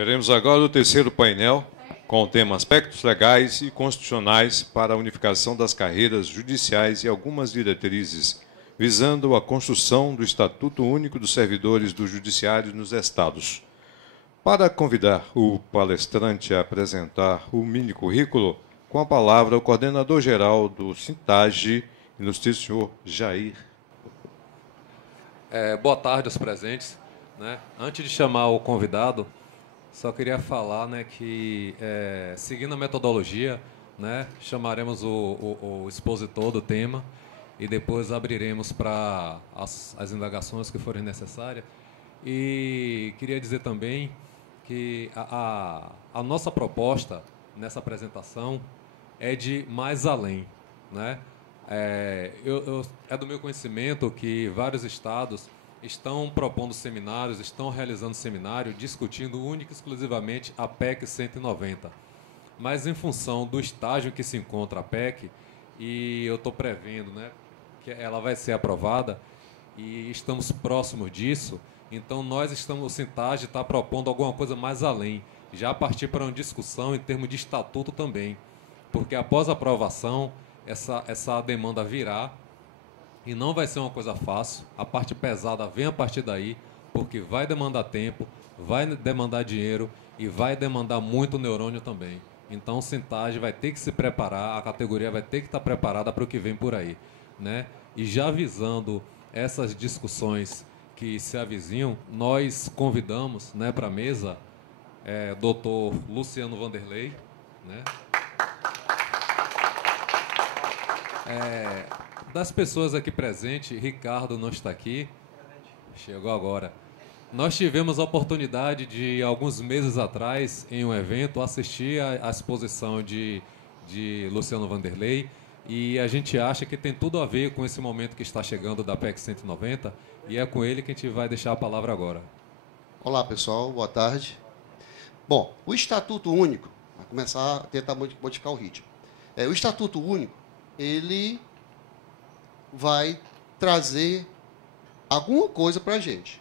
Teremos agora o terceiro painel, com o tema Aspectos Legais e Constitucionais para a Unificação das Carreiras Judiciais e algumas diretrizes, visando a construção do Estatuto Único dos Servidores do Judiciário nos Estados. Para convidar o palestrante a apresentar o mini-currículo, com a palavra o coordenador-geral do SINTAGE, ilustríssimo senhor Jair. Boa tarde aos presentes. Antes de chamar o convidado, só queria falar que, seguindo a metodologia, chamaremos o expositor do tema e depois abriremos para as indagações que forem necessárias. E queria dizer também que a nossa proposta nessa apresentação é de mais além. É do meu conhecimento que vários estados estão propondo seminários, estão realizando seminário, discutindo única e exclusivamente a PEC 190. Mas, em função do estágio em que se encontra a PEC, e eu estou prevendo que ela vai ser aprovada, e estamos próximos disso, então o SINTAGE está propondo alguma coisa mais além, já partir para uma discussão em termos de estatuto também, porque após a aprovação, essa demanda virá, e não vai ser uma coisa fácil. A parte pesada vem a partir daí, porque vai demandar tempo, vai demandar dinheiro e vai demandar muito neurônio também. Então, o SINTAGE vai ter que se preparar, a categoria vai ter que estar preparada para o que vem por aí. E já visando essas discussões que se avizinham, nós convidamos para a mesa doutor Luciano Vanderlei, das pessoas aqui presentes, Ricardo não está aqui, chegou agora. Nós tivemos a oportunidade de, alguns meses atrás, em um evento, assistir à exposição de Luciano Vanderlei, e a gente acha que tem tudo a ver com esse momento que está chegando da PEC 190, e é com ele que a gente vai deixar a palavra agora. Olá, pessoal, boa tarde. Bom, o Estatuto Único, vai começar a tentar modificar o ritmo. O Estatuto Único, ele vai trazer alguma coisa para a gente.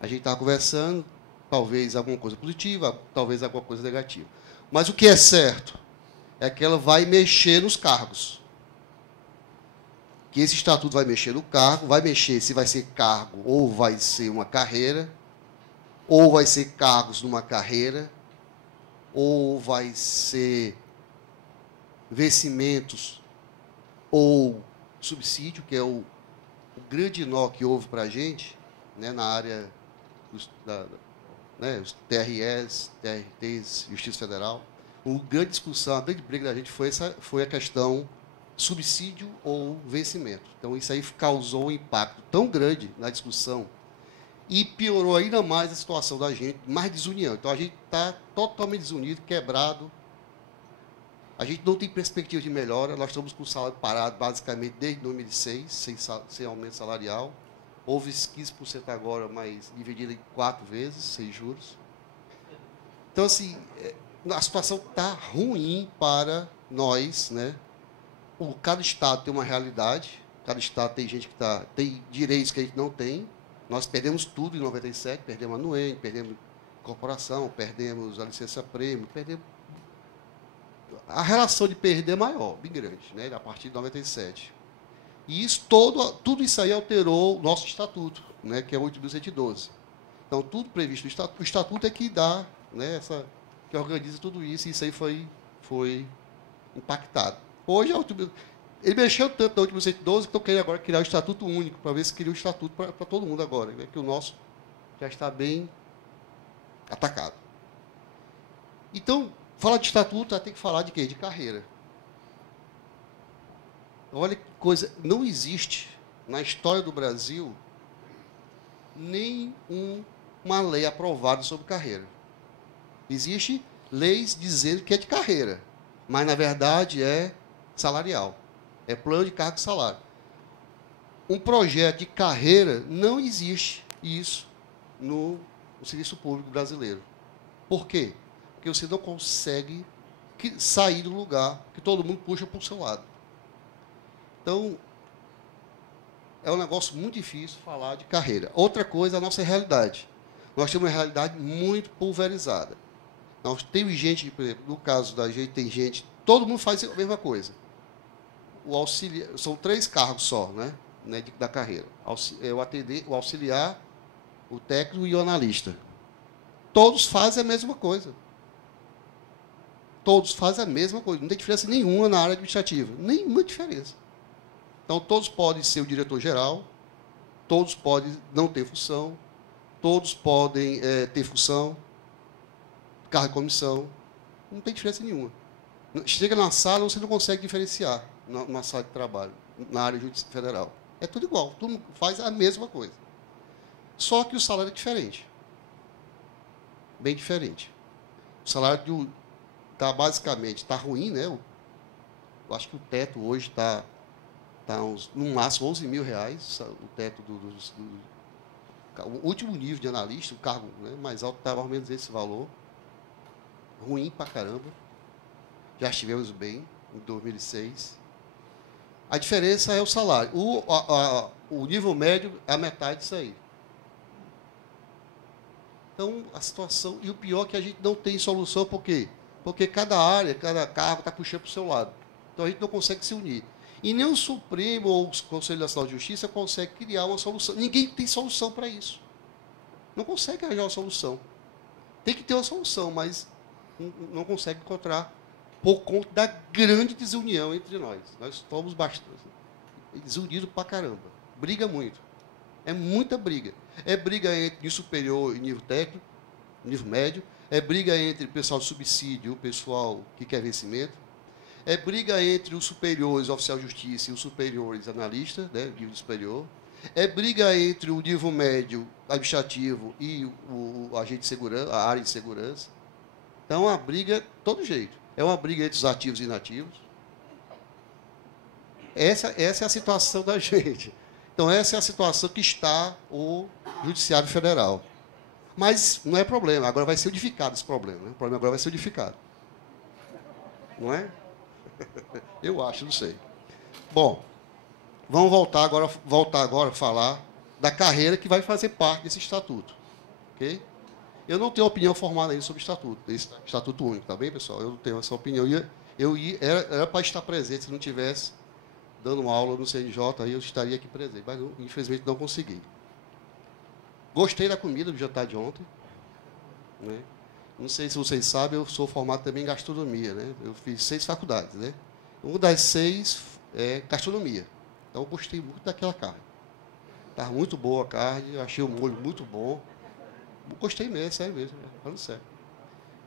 A gente está conversando, talvez alguma coisa positiva, talvez alguma coisa negativa. Mas o que é certo é que ela vai mexer nos cargos. Que esse estatuto vai mexer no cargo, vai mexer se vai ser cargo ou vai ser uma carreira, ou vai ser cargos numa carreira, ou vai ser vencimentos ou subsídio, que é o grande nó que houve para a gente, na área dos TREs, TRTs, Justiça Federal. Uma grande discussão, a grande briga da gente foi a questão subsídio ou vencimento. Então, isso aí causou um impacto tão grande na discussão e piorou ainda mais a situação da gente, mais desunião. Então, a gente está totalmente desunido, quebrado. A gente não tem perspectiva de melhora, nós estamos com o salário parado basicamente desde 2006, sem aumento salarial. Houve 15% agora, mas dividido em 4 vezes, sem juros. Então, assim, a situação está ruim para nós. Cada estado tem uma realidade, cada estado tem gente que tem direitos que a gente não tem. Nós perdemos tudo em 97, perdemos a NUEM, perdemos a corporação, perdemos a licença-prêmio, perdemos... A relação de perder é maior, bem grande, a partir de 97. E isso tudo isso aí alterou o nosso estatuto, que é 8.112. Então, tudo previsto no estatuto. O estatuto é que dá, que organiza tudo isso, e isso aí foi impactado. Hoje, ele mexeu tanto na 8.112 que estão querendo agora criar o estatuto único, para ver se cria um estatuto para todo mundo agora, que o nosso já está bem atacado. Então, falar de estatuto, tem que falar de quê? De carreira. Olha que coisa, não existe na história do Brasil nenhuma lei aprovada sobre carreira. Existem leis dizendo que é de carreira, mas, na verdade, é salarial. É plano de cargo e salário. Um projeto de carreira, não existe isso no serviço público brasileiro. Por quê? Porque você não consegue sair do lugar, que todo mundo puxa para o seu lado. Então, é um negócio muito difícil falar de carreira. Outra coisa, a nossa realidade. Nós temos uma realidade muito pulverizada. Nós temos gente, por exemplo, no caso da gente, tem gente, todo mundo faz a mesma coisa. O auxiliar, são 3 cargos só, né, da carreira. O auxiliar, o técnico e o analista. Todos fazem a mesma coisa. Todos fazem a mesma coisa. Não tem diferença nenhuma na área administrativa. Nenhuma diferença. Então, todos podem ser o diretor-geral, todos podem não ter função, todos podem ter função, cargo e comissão. Não tem diferença nenhuma. Chega na sala, você não consegue diferenciar numa sala de trabalho, na área judiciária federal. É tudo igual, todo mundo faz a mesma coisa. Só que o salário é diferente. Bem diferente. O salário está basicamente, está ruim, né? Eu acho que o teto hoje está no máximo R$11.000, o teto o último nível de analista, o cargo, né, mais alto, estava mais ou menos esse valor. Ruim pra caramba. Já estivemos bem em 2006. A diferença é o salário. O nível médio é a metade disso aí. Então, a situação... E o pior é que a gente não tem solução, por quê? Porque cada área, cada cargo está puxando para o seu lado. Então, a gente não consegue se unir. E nem o Supremo ou o Conselho Nacional de Justiça consegue criar uma solução. Ninguém tem solução para isso. Não consegue arranjar uma solução. Tem que ter uma solução, mas não consegue encontrar por conta da grande desunião entre nós. Nós estamos bastante desunidos pra caramba. Briga muito. É muita briga. É briga entre nível superior e nível técnico, nível médio. É briga entre o pessoal de subsídio e o pessoal que quer vencimento. É briga entre os superiores, oficial de justiça, e os superiores analistas, né, nível superior. É briga entre o nível médio administrativo e o agente de segurança, a área de segurança. Então, é uma briga de todo jeito. É uma briga entre os ativos e inativos. Essa é a situação da gente. Então, essa é a situação que está o Judiciário Federal. Mas não é problema, agora vai ser unificado esse problema. Né? O problema agora vai ser unificado. Não é? Eu acho, não sei. Bom, vamos voltar agora a falar da carreira que vai fazer parte desse estatuto. Ok? Eu não tenho opinião formada ainda sobre o estatuto, esse estatuto único, tá bem, pessoal? Eu não tenho essa opinião. Era para estar presente, se não tivesse dando aula no CNJ, aí eu estaria aqui presente, mas infelizmente não consegui. Gostei da comida do jantar de ontem. Né? Não sei se vocês sabem, eu sou formado também em gastronomia. Né? Eu fiz 6 faculdades. Né? Uma das 6 é gastronomia. Então, eu gostei muito daquela carne. Estava muito boa a carne, eu achei o molho muito bom. Gostei mesmo, sério mesmo, falando sério.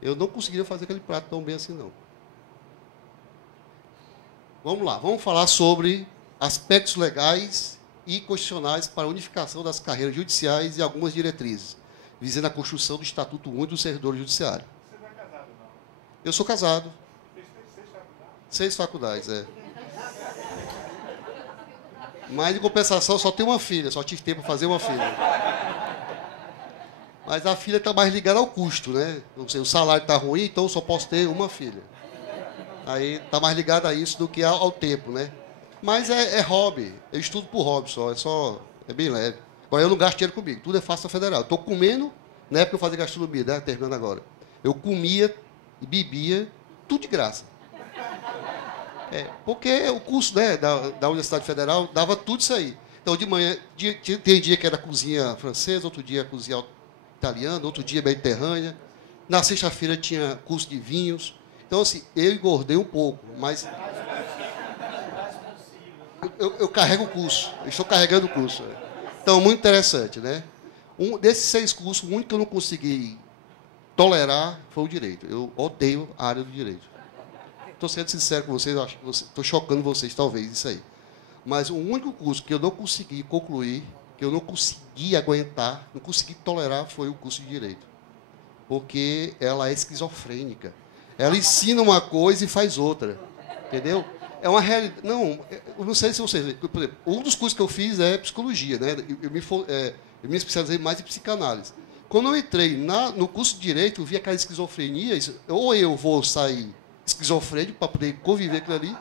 Eu não conseguiria fazer aquele prato tão bem assim, não. Vamos lá, vamos falar sobre aspectos legais e constitucionais para a unificação das carreiras judiciais e algumas diretrizes, visando a construção do Estatuto Único do Servidor Judiciário. Você não é casado, não? Eu sou casado. Fez 6 faculdades? 6 faculdades, é. Mas, em compensação, só tenho uma filha, só tive tempo para fazer uma filha. Mas a filha está mais ligada ao custo, né? Não sei, o salário está ruim, então eu só posso ter uma filha. Aí está mais ligado a isso do que ao tempo, né? Mas é hobby. Eu estudo por hobby só. É bem leve. Agora eu não gasto dinheiro comigo, tudo é fácil federal. Estou comendo, na época eu fazia gastronomia, né? Terminando agora. Eu comia e bebia, tudo de graça. Porque o curso, né, da Universidade Federal dava tudo isso aí. Então, de manhã, tem dia que era cozinha francesa, outro dia cozinha italiana, outro dia mediterrânea. Na sexta-feira tinha curso de vinhos. Então, assim, eu engordei um pouco, mas eu carrego o curso. Eu estou carregando o curso. Então, muito interessante, né? Desses 6 cursos, o único que eu não consegui tolerar foi o direito. Eu odeio a área do direito. Estou sendo sincero com vocês, estou chocando vocês, talvez, isso aí. Mas o único curso que eu não consegui concluir, que eu não consegui aguentar, não consegui tolerar, foi o curso de direito. Porque ela é esquizofrênica. Ela ensina uma coisa e faz outra. Entendeu? É uma realidade. Não, eu não sei se vocês. Por exemplo, um dos cursos que eu fiz é psicologia, né? Eu me especializei mais em psicanálise. Quando eu entrei no curso de direito, eu vi aquela esquizofrenia, ou eu vou sair esquizofrênico para poder conviver com aquilo ali,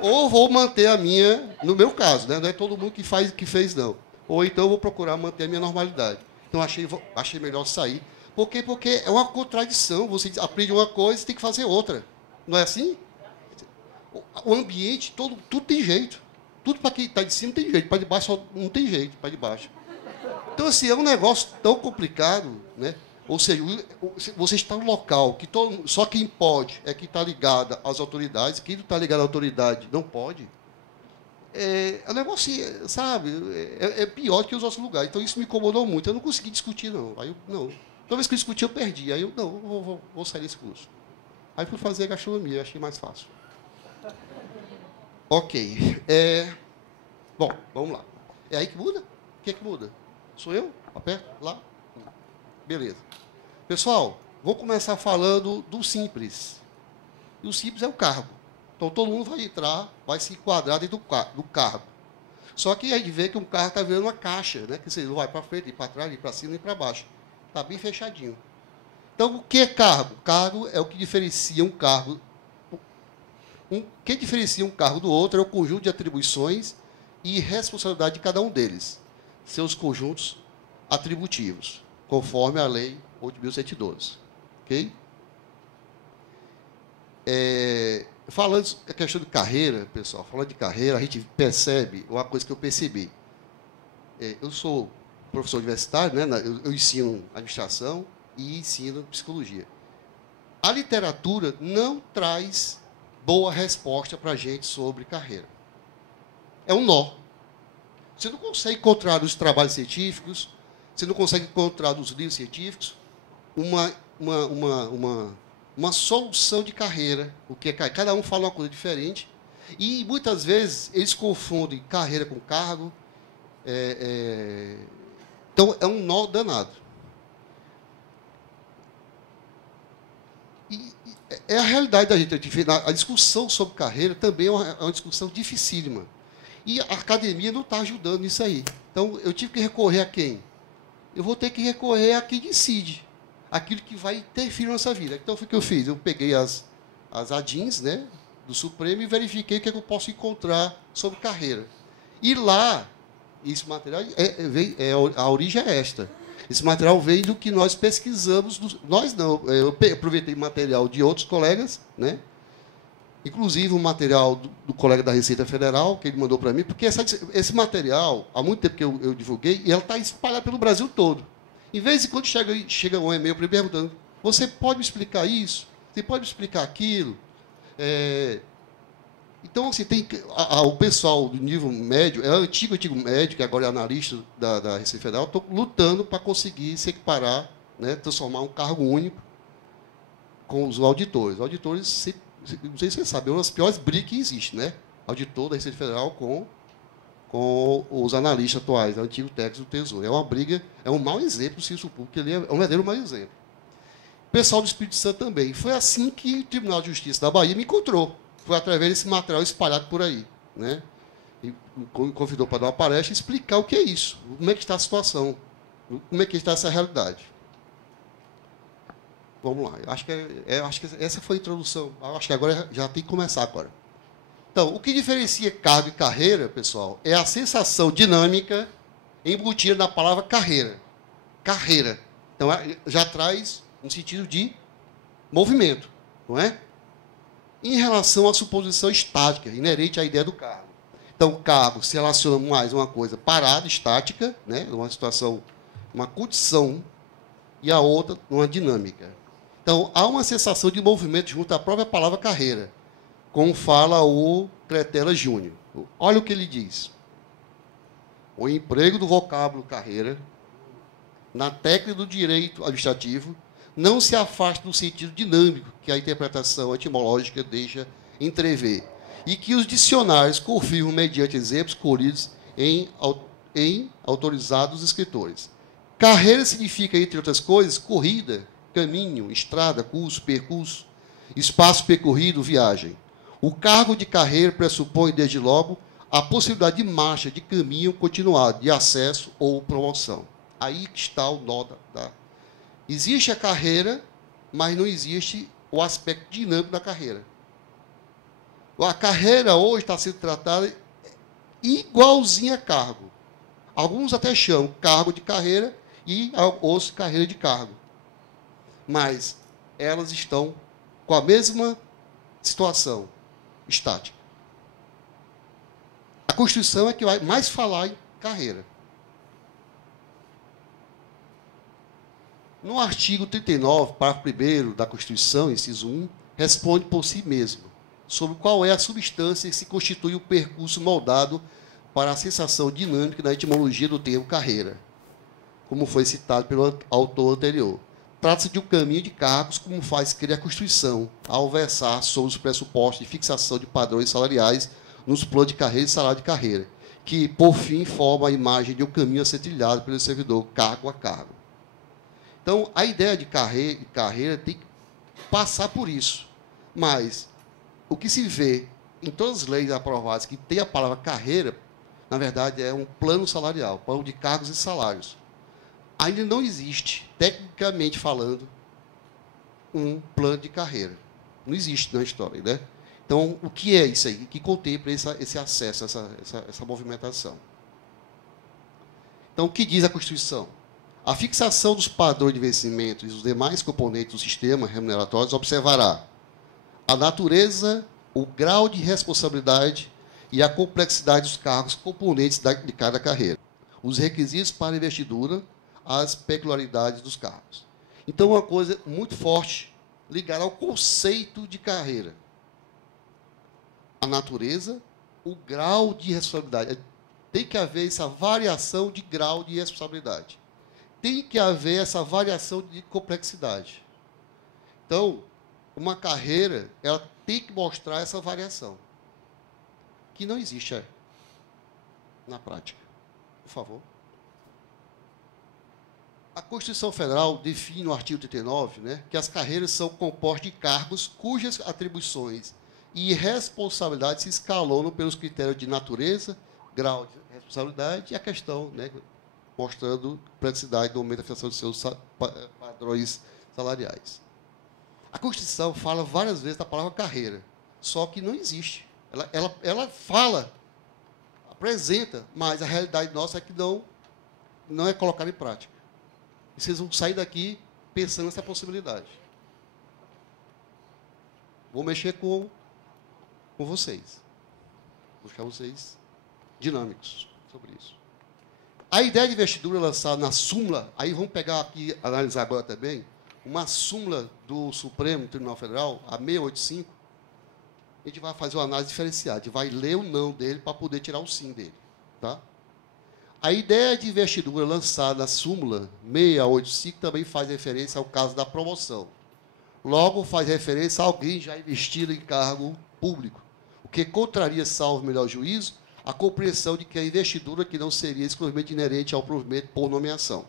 ou vou manter a minha, no meu caso, né? Não é todo mundo que fez, não. Ou então eu vou procurar manter a minha normalidade. Então, achei melhor sair. Por quê? Porque é uma contradição. Você aprende uma coisa e tem que fazer outra. Não é assim? O ambiente, tudo tem jeito. Tudo para quem está de cima tem jeito. Para de baixo não tem jeito, para de baixo. Então, assim, é um negócio tão complicado, né? Ou seja, você está no local que só quem pode é quem está ligado às autoridades, quem não está ligado à autoridade não pode. É um negócio, sabe, é pior do que os outros lugares. Então, isso me incomodou muito. Eu não consegui discutir, não. Aí, não. Toda vez que eu discuti, eu perdi. Aí, eu não, vou sair desse curso. Aí, fui fazer gastronomia, achei mais fácil. Ok. Bom, vamos lá. É aí que muda? O que é que muda? Sou eu? Aperto? Lá? Beleza. Pessoal, vou começar falando do simples. E o simples é o cargo. Então, todo mundo vai entrar, vai se enquadrar dentro do cargo. Só que a gente vê que um carro está virando uma caixa, né? Que você não vai para frente, ir para trás, ir para cima e para baixo. Está bem fechadinho. Então, o que é cargo? Cargo é o que diferencia um cargo. O que diferencia um cargo do outro é o conjunto de atribuições e responsabilidade de cada um deles. Seus conjuntos atributivos, conforme a Lei 8.112. Ok? Falando a questão de carreira, pessoal, falando de carreira, a gente percebe uma coisa que eu percebi. Eu sou professor universitário, né? Eu ensino administração e ensino psicologia. A literatura não traz boa resposta para a gente sobre carreira. É um nó. Você não consegue encontrar nos trabalhos científicos, você não consegue encontrar nos livros científicos uma solução de carreira. O que é carreira? Cada um fala uma coisa diferente. E, muitas vezes, eles confundem carreira com cargo. Então, é um nó danado. E é a realidade da gente. A discussão sobre carreira também é uma discussão dificílima. E a academia não está ajudando nisso aí. Então, eu tive que recorrer a quem? Eu vou ter que recorrer a quem decide. Aquilo que vai interferir na nossa vida. Então, foi o que eu fiz. Eu peguei as ADINs, né, do Supremo e verifiquei o que, é que eu posso encontrar sobre carreira. E lá, esse material, a origem é esta. Esse material veio do que nós pesquisamos. Nós não. Eu aproveitei material de outros colegas, né? Inclusive o material do colega da Receita Federal, que ele mandou para mim, porque esse material, há muito tempo que eu divulguei, e ela está espalhada pelo Brasil todo. Em vez de quando chega um e-mail para mim perguntando, você pode me explicar isso? Você pode me explicar aquilo? Então, assim, o pessoal do nível médio, antigo médio, que agora é analista da Receita Federal, estou lutando para conseguir se equiparar, né, transformar um cargo único com os auditores. Os auditores, não sei se você sabe, é uma das piores brigas que existe, né? Auditor da Receita Federal com os analistas atuais, antigo técnico do Tesouro. É uma briga, é um mau exemplo do serviço público, ele é um verdadeiro mau exemplo. O pessoal do Espírito Santo também. Foi assim que o Tribunal de Justiça da Bahia me encontrou. Foi através desse material espalhado por aí, né? E me convidou para dar uma palestra e explicar o que é isso, como é que está a situação, como é que está essa realidade. Vamos lá. Acho que essa foi a introdução. Acho que agora já tem que começar agora. Então, o que diferencia cargo e carreira, pessoal, é a sensação dinâmica embutida na palavra carreira. Carreira. Então, já traz um sentido de movimento, não é? Em relação à suposição estática, inerente à ideia do cargo. Então, o cargo se relaciona mais a uma coisa parada, estática, né? Uma situação, uma condição, e a outra, uma dinâmica. Então, há uma sensação de movimento junto à própria palavra carreira, como fala o Cretela Júnior. Olha o que ele diz. O emprego do vocábulo carreira, na técnica do direito administrativo, não se afasta do sentido dinâmico que a interpretação etimológica deixa entrever, e que os dicionários confirmam mediante exemplos colhidos em autorizados escritores. Carreira significa, entre outras coisas, corrida, caminho, estrada, curso, percurso, espaço percorrido, viagem. O cargo de carreira pressupõe, desde logo, a possibilidade de marcha, de caminho continuado, de acesso ou promoção. Aí está o nó Existe a carreira, mas não existe o aspecto dinâmico da carreira. A carreira hoje está sendo tratada igualzinha a cargo. Alguns até chamam cargo de carreira e outros carreira de cargo. Mas elas estão com a mesma situação estática. A Constituição é que vai mais falar em carreira. No artigo 39, parágrafo 1º da Constituição, inciso 1, responde por si mesmo sobre qual é a substância que se constitui o percurso moldado para a sensação dinâmica na etimologia do termo carreira, como foi citado pelo autor anterior. Trata-se de um caminho de cargos, como faz crer a Constituição, ao versar sobre os pressupostos de fixação de padrões salariais nos planos de carreira e salário de carreira, que, por fim, forma a imagem de um caminho a ser trilhado pelo servidor, cargo a cargo. Então, a ideia de carreira tem que passar por isso. Mas o que se vê em todas as leis aprovadas que tem a palavra carreira, na verdade, é um plano salarial, plano de cargos e salários. Ainda não existe, tecnicamente falando, um plano de carreira. Não existe na história, né? Então, o que é isso aí? Que contempla esse acesso, essa movimentação? Então, o que diz a Constituição? A fixação dos padrões de vencimento e os demais componentes do sistema remuneratório observará a natureza, o grau de responsabilidade e a complexidade dos cargos componentes de cada carreira, os requisitos para a investidura, as peculiaridades dos cargos. Então, uma coisa muito forte ligada ao conceito de carreira. A natureza, o grau de responsabilidade. Tem que haver essa variação de grau de responsabilidade. Tem que haver essa variação de complexidade. Então, uma carreira, ela tem que mostrar essa variação, que não existe na prática. Por favor. A Constituição Federal define no artigo 39, né, que as carreiras são compostas de cargos cujas atribuições e responsabilidades se escalonam pelos critérios de natureza, grau de responsabilidade e a questão, né, mostrando a complexidade do aumento da fixação de seus padrões salariais. A Constituição fala várias vezes da palavra carreira, só que não existe. Ela fala, apresenta, mas a realidade nossa é que não é colocada em prática. E vocês vão sair daqui pensando nessa possibilidade. Vou mexer com vocês. Vou deixar vocês dinâmicos sobre isso. A ideia de investidura lançada na súmula, aí vamos pegar aqui, analisar agora também, uma súmula do Supremo Tribunal Federal, a 685, a gente vai fazer uma análise diferenciada, a gente vai ler o não dele para poder tirar o sim dele. Tá? A ideia de investidura lançada na súmula 685 também faz referência ao caso da promoção. Logo, faz referência a alguém já investido em cargo público, o que contraria, salvo melhor juízo, a compreensão de que a investidura que não seria exclusivamente inerente ao provimento por nomeação.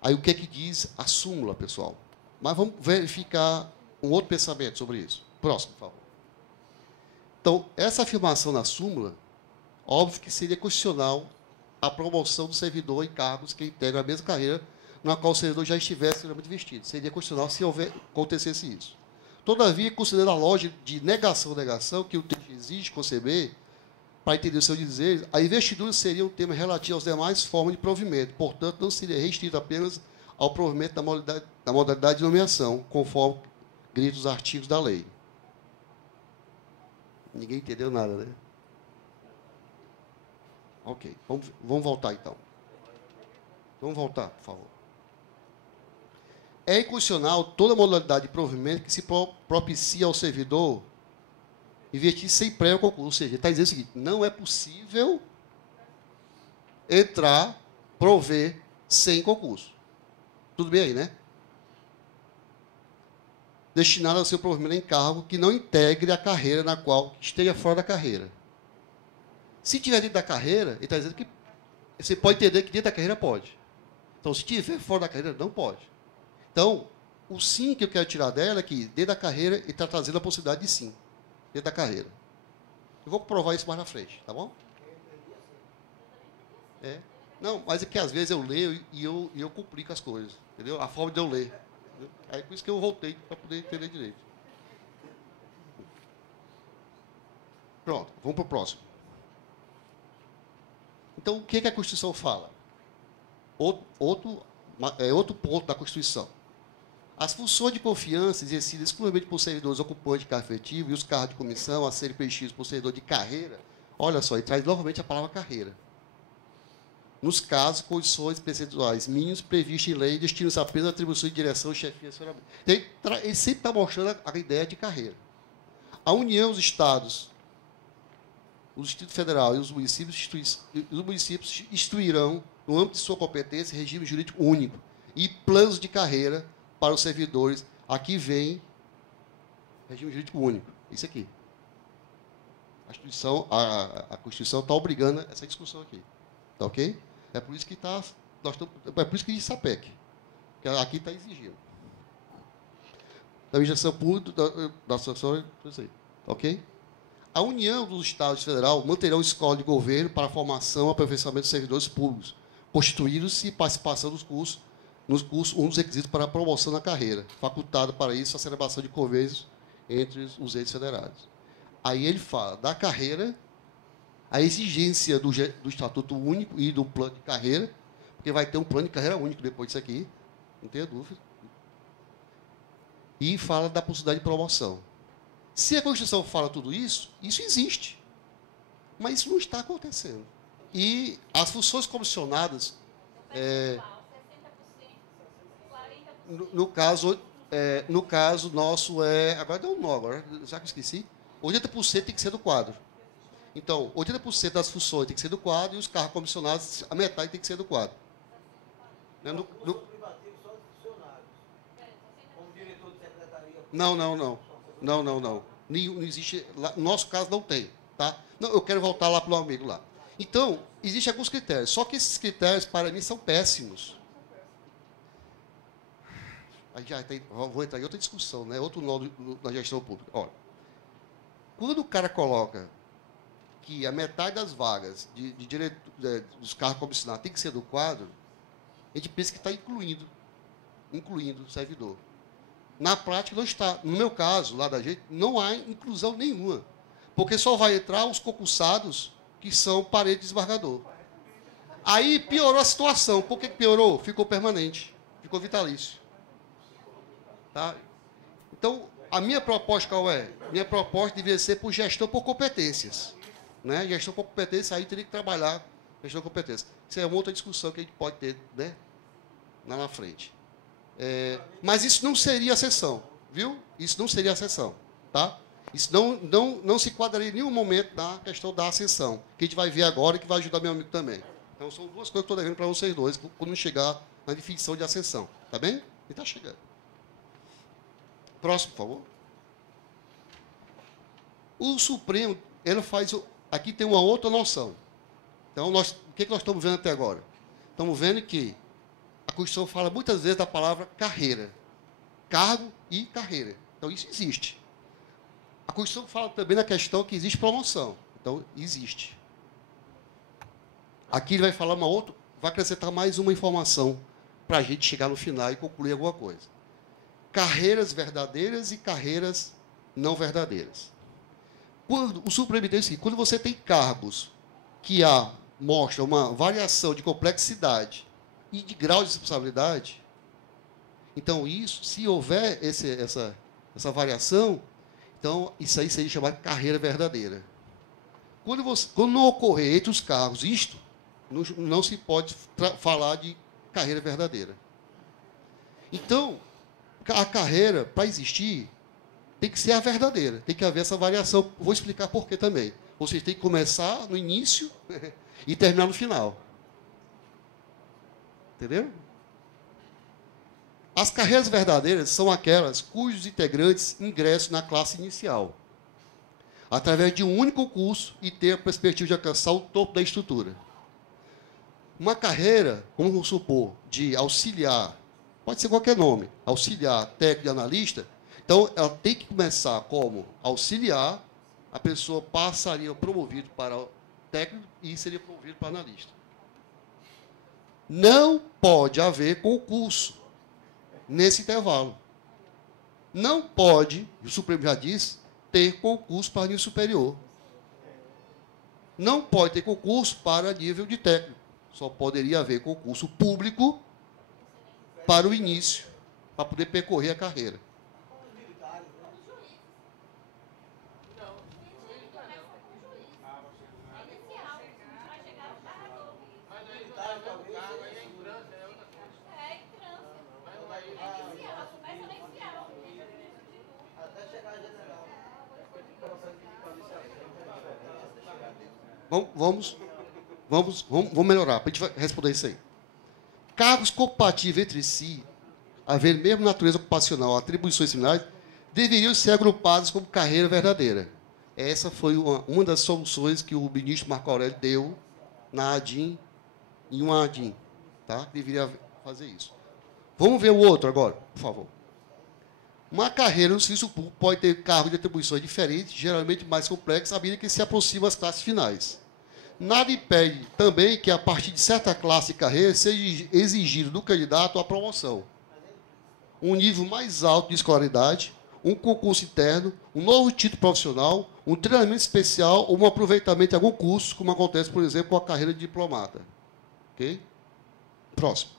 Aí, o que é que diz a súmula, pessoal? Mas vamos verificar um outro pensamento sobre isso. Próximo, por favor. Então, essa afirmação na súmula, óbvio que seria constitucional a promoção do servidor em cargos que integram a mesma carreira na qual o servidor já estivesse realmente investido. Seria constitucional se acontecesse isso. Todavia, considerando a lógica de negação que o texto exige conceber, para entender o seu dizer, a investidura seria um tema relativo às demais formas de provimento, portanto, não seria restrito apenas ao provimento da modalidade de nomeação, conforme grita os artigos da lei. Ninguém entendeu nada, né? Ok, vamos voltar, então. Vamos voltar, por favor. É inconstitucional toda modalidade de provimento que se propicia ao servidor investir sem prévio concurso. Ou seja, ele está dizendo o seguinte, não é possível entrar, prover, sem concurso. Tudo bem aí, né? Destinado ao seu provimento em cargo que não integre a carreira na qual esteja fora da carreira. Se tiver dentro da carreira, ele está dizendo que você pode entender que dentro da carreira pode. Então, se tiver fora da carreira, não pode. Então, o sim que eu quero tirar dela é que dentro da carreira ele está trazendo a possibilidade de sim. Dentro da carreira. Eu vou provar isso mais na frente, tá bom? É. Não, mas é que às vezes eu leio e eu complico as coisas, entendeu? A forma de eu ler. Entendeu? É por isso que eu voltei, para poder entender direito. Pronto, vamos para o próximo. Então, o que a Constituição fala? Outro É outro ponto da Constituição. As funções de confiança exercidas exclusivamente por servidores ocupantes de cargo efetivo e os cargos de comissão a serem preenchidos por servidor de carreira, olha só, e traz novamente a palavra carreira. Nos casos, condições percentuais mínimas previstas em lei destinam-se apenas a atribuições de direção, chefia e acionamento. Ele sempre está mostrando a ideia de carreira. A União, os Estados, o Distrito Federal e os municípios instituirão, no âmbito de sua competência, regime jurídico único e planos de carreira para os servidores. Aqui vem regime jurídico único. Isso aqui. A Constituição está obrigando essa discussão aqui. Tá ok? É por isso que é por isso que diz SAPEC. Que aqui está exigindo. Da administração pública, da associação, tudo isso aí. Tá ok? A União dos Estados Federal manterão escola de governo para a formação e aperfeiçoamento dos servidores públicos, constituindo-se e participação nos cursos, um dos requisitos para a promoção na carreira, facultado para isso a celebração de convênios entre os entes federados. Aí ele fala da carreira, a exigência do Estatuto Único e do plano de carreira, porque vai ter um plano de carreira único depois disso aqui, não tenha dúvida. E fala da possibilidade de promoção. Se a Constituição fala tudo isso, isso existe. Mas isso não está acontecendo. E as funções comissionadas, no caso nosso agora deu um nó, agora, já que eu esqueci, 80% tem que ser do quadro. Então, 80% das funções tem que ser do quadro e os cargos comissionados, a metade tem que ser do quadro. Né? Não. Não existe. No nosso caso, não tem. Tá? Não, eu quero voltar lá para o meu amigo lá. Então, existem alguns critérios. Só que esses critérios, para mim, são péssimos. Aí vou entrar em outra discussão, né? Outro nó na gestão pública. Olha, quando o cara coloca que a metade das vagas dos cargos comissionados tem que ser do quadro, a gente pensa que está incluindo o servidor. Na prática, não está. No meu caso, lá da gente, não há inclusão nenhuma. Porque só vai entrar os concursados que são parede de desembargador. Aí piorou a situação. Por que piorou? Ficou permanente. Ficou vitalício. Tá? Então, a minha proposta qual é? Minha proposta devia ser por gestão por competências. Né? Gestão por competência, aí teria que trabalhar gestão por competência. Isso é uma outra discussão que a gente pode ter, né? Lá na frente. Mas isso não seria a exceção, viu? Isso não seria a exceção, tá? Isso não se enquadraria em nenhum momento na questão da ascensão, que a gente vai ver agora e que vai ajudar meu amigo também. Então, são duas coisas que eu estou devendo para vocês dois, quando chegar na definição de ascensão, tá bem? E está chegando. Próximo, por favor. O Supremo, ele faz... Aqui tem uma outra noção. Então, o que nós estamos vendo até agora? Estamos vendo que a Constituição fala muitas vezes da palavra carreira. Cargo e carreira. Então, isso existe. A Constituição fala também na questão que existe promoção. Então, existe. Aqui ele vai falar vai acrescentar mais uma informação para a gente chegar no final e concluir alguma coisa. Carreiras verdadeiras e carreiras não verdadeiras. O Supremo diz que quando você tem cargos que mostram uma variação de complexidade e de grau de responsabilidade, então se houver essa variação, então isso aí seria chamado de carreira verdadeira. Quando não ocorrer entre os cargos isto, não se pode falar de carreira verdadeira. Então, a carreira, para existir, tem que ser a verdadeira, tem que haver essa variação. Vou explicar por quê também. Você tem que começar no início e terminar no final. Entendeu? As carreiras verdadeiras são aquelas cujos integrantes ingressam na classe inicial, através de um único curso e ter a perspectiva de alcançar o topo da estrutura. Uma carreira, como vamos supor, de auxiliar, pode ser qualquer nome, auxiliar, técnico e analista, então ela tem que começar como auxiliar, a pessoa passaria promovido para técnico e seria promovido para analista. Não pode haver concurso nesse intervalo. Não pode, o Supremo já disse, ter concurso para nível superior. Não pode ter concurso para nível de técnico. Só poderia haver concurso público para o início, para poder percorrer a carreira. Vamos melhorar, para a gente vai responder isso aí. Cargos compatíveis entre si, haver mesmo natureza ocupacional, atribuições similares, deveriam ser agrupados como carreira verdadeira. Essa foi uma das soluções que o ministro Marco Aurélio deu na ADIM, em uma ADIM. Tá? Deveria fazer isso. Vamos ver o outro agora, por favor. Uma carreira no serviço público pode ter cargos de atribuições diferentes, geralmente mais complexos, à medida que se aproxima das classes finais. Nada impede também que, a partir de certa classe de carreira, seja exigido do candidato a promoção. Um nível mais alto de escolaridade, um concurso interno, um novo título profissional, um treinamento especial ou um aproveitamento de algum curso, como acontece, por exemplo, com a carreira de diplomata. Ok? Próximo.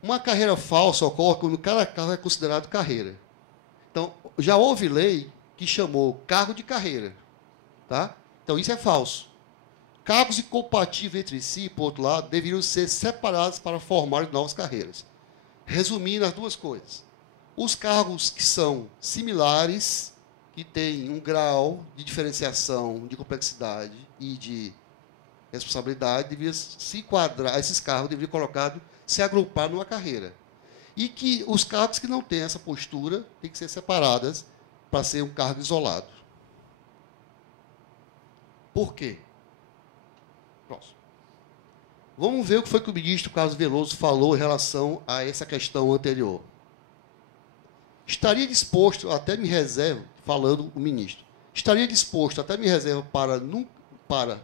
Uma carreira falsa ocorre quando cada cargo é considerado carreira. Então, já houve lei que chamou cargo de carreira. Tá? Então, isso é falso. Cargos incompatíveis entre si, por outro lado, deveriam ser separados para formar novas carreiras. Resumindo as duas coisas. Os cargos que são similares, que têm um grau de diferenciação, de complexidade e de responsabilidade, deveriam se enquadrar, esses cargos deveriam se agrupar numa carreira. E que os cargos que não têm essa postura têm que ser separados para ser um cargo isolado. Por quê? Próximo. Vamos ver o que foi que o ministro Carlos Veloso falou em relação a essa questão anterior. Estaria disposto, até me reservo, falando o ministro, estaria disposto, até me reservo para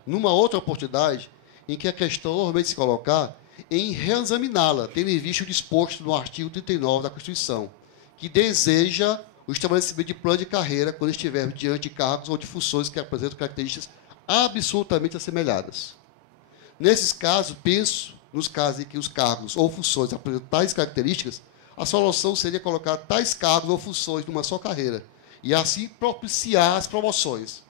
numa outra oportunidade, em que a questão normalmente se colocar, em reexaminá-la, tendo em vista o disposto no artigo 39 da Constituição, que deseja o estabelecimento de plano de carreira quando estiver diante de cargos ou de funções que apresentam características absolutamente assemelhadas. Nesses casos, penso nos casos em que os cargos ou funções apresentam tais características, a solução seria colocar tais cargos ou funções numa só carreira e assim propiciar as promoções.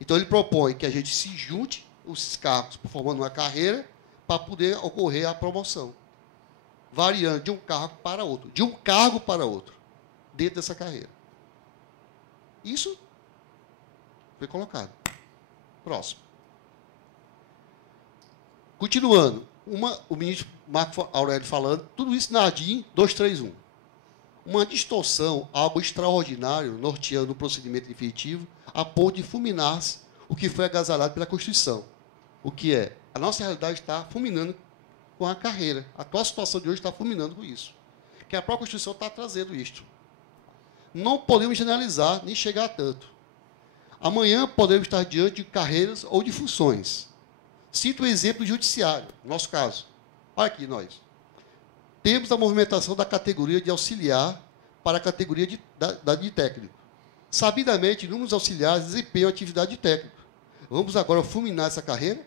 Então, ele propõe que a gente se junte os cargos formando uma carreira para poder ocorrer a promoção, variando de um cargo para outro, dentro dessa carreira. Isso foi colocado. Próximo. Continuando, o ministro Marco Aurélio falando, tudo isso na ADIM 231. Uma distorção, algo extraordinário, norteando o procedimento definitivo, a ponto de fulminar-se o que foi agasalhado pela Constituição. O que é? A nossa realidade está fulminando com a carreira. A atual situação de hoje está fulminando com isso. Que a própria Constituição está trazendo isto. Não podemos generalizar, nem chegar a tanto. Amanhã podemos estar diante de carreiras ou de funções. Cito o exemplo judiciário, no nosso caso. Olha aqui, nós. Temos a movimentação da categoria de auxiliar para a categoria de técnico. Sabidamente, inúmeros auxiliares desempenham a atividade de técnico. Vamos agora fulminar essa carreira?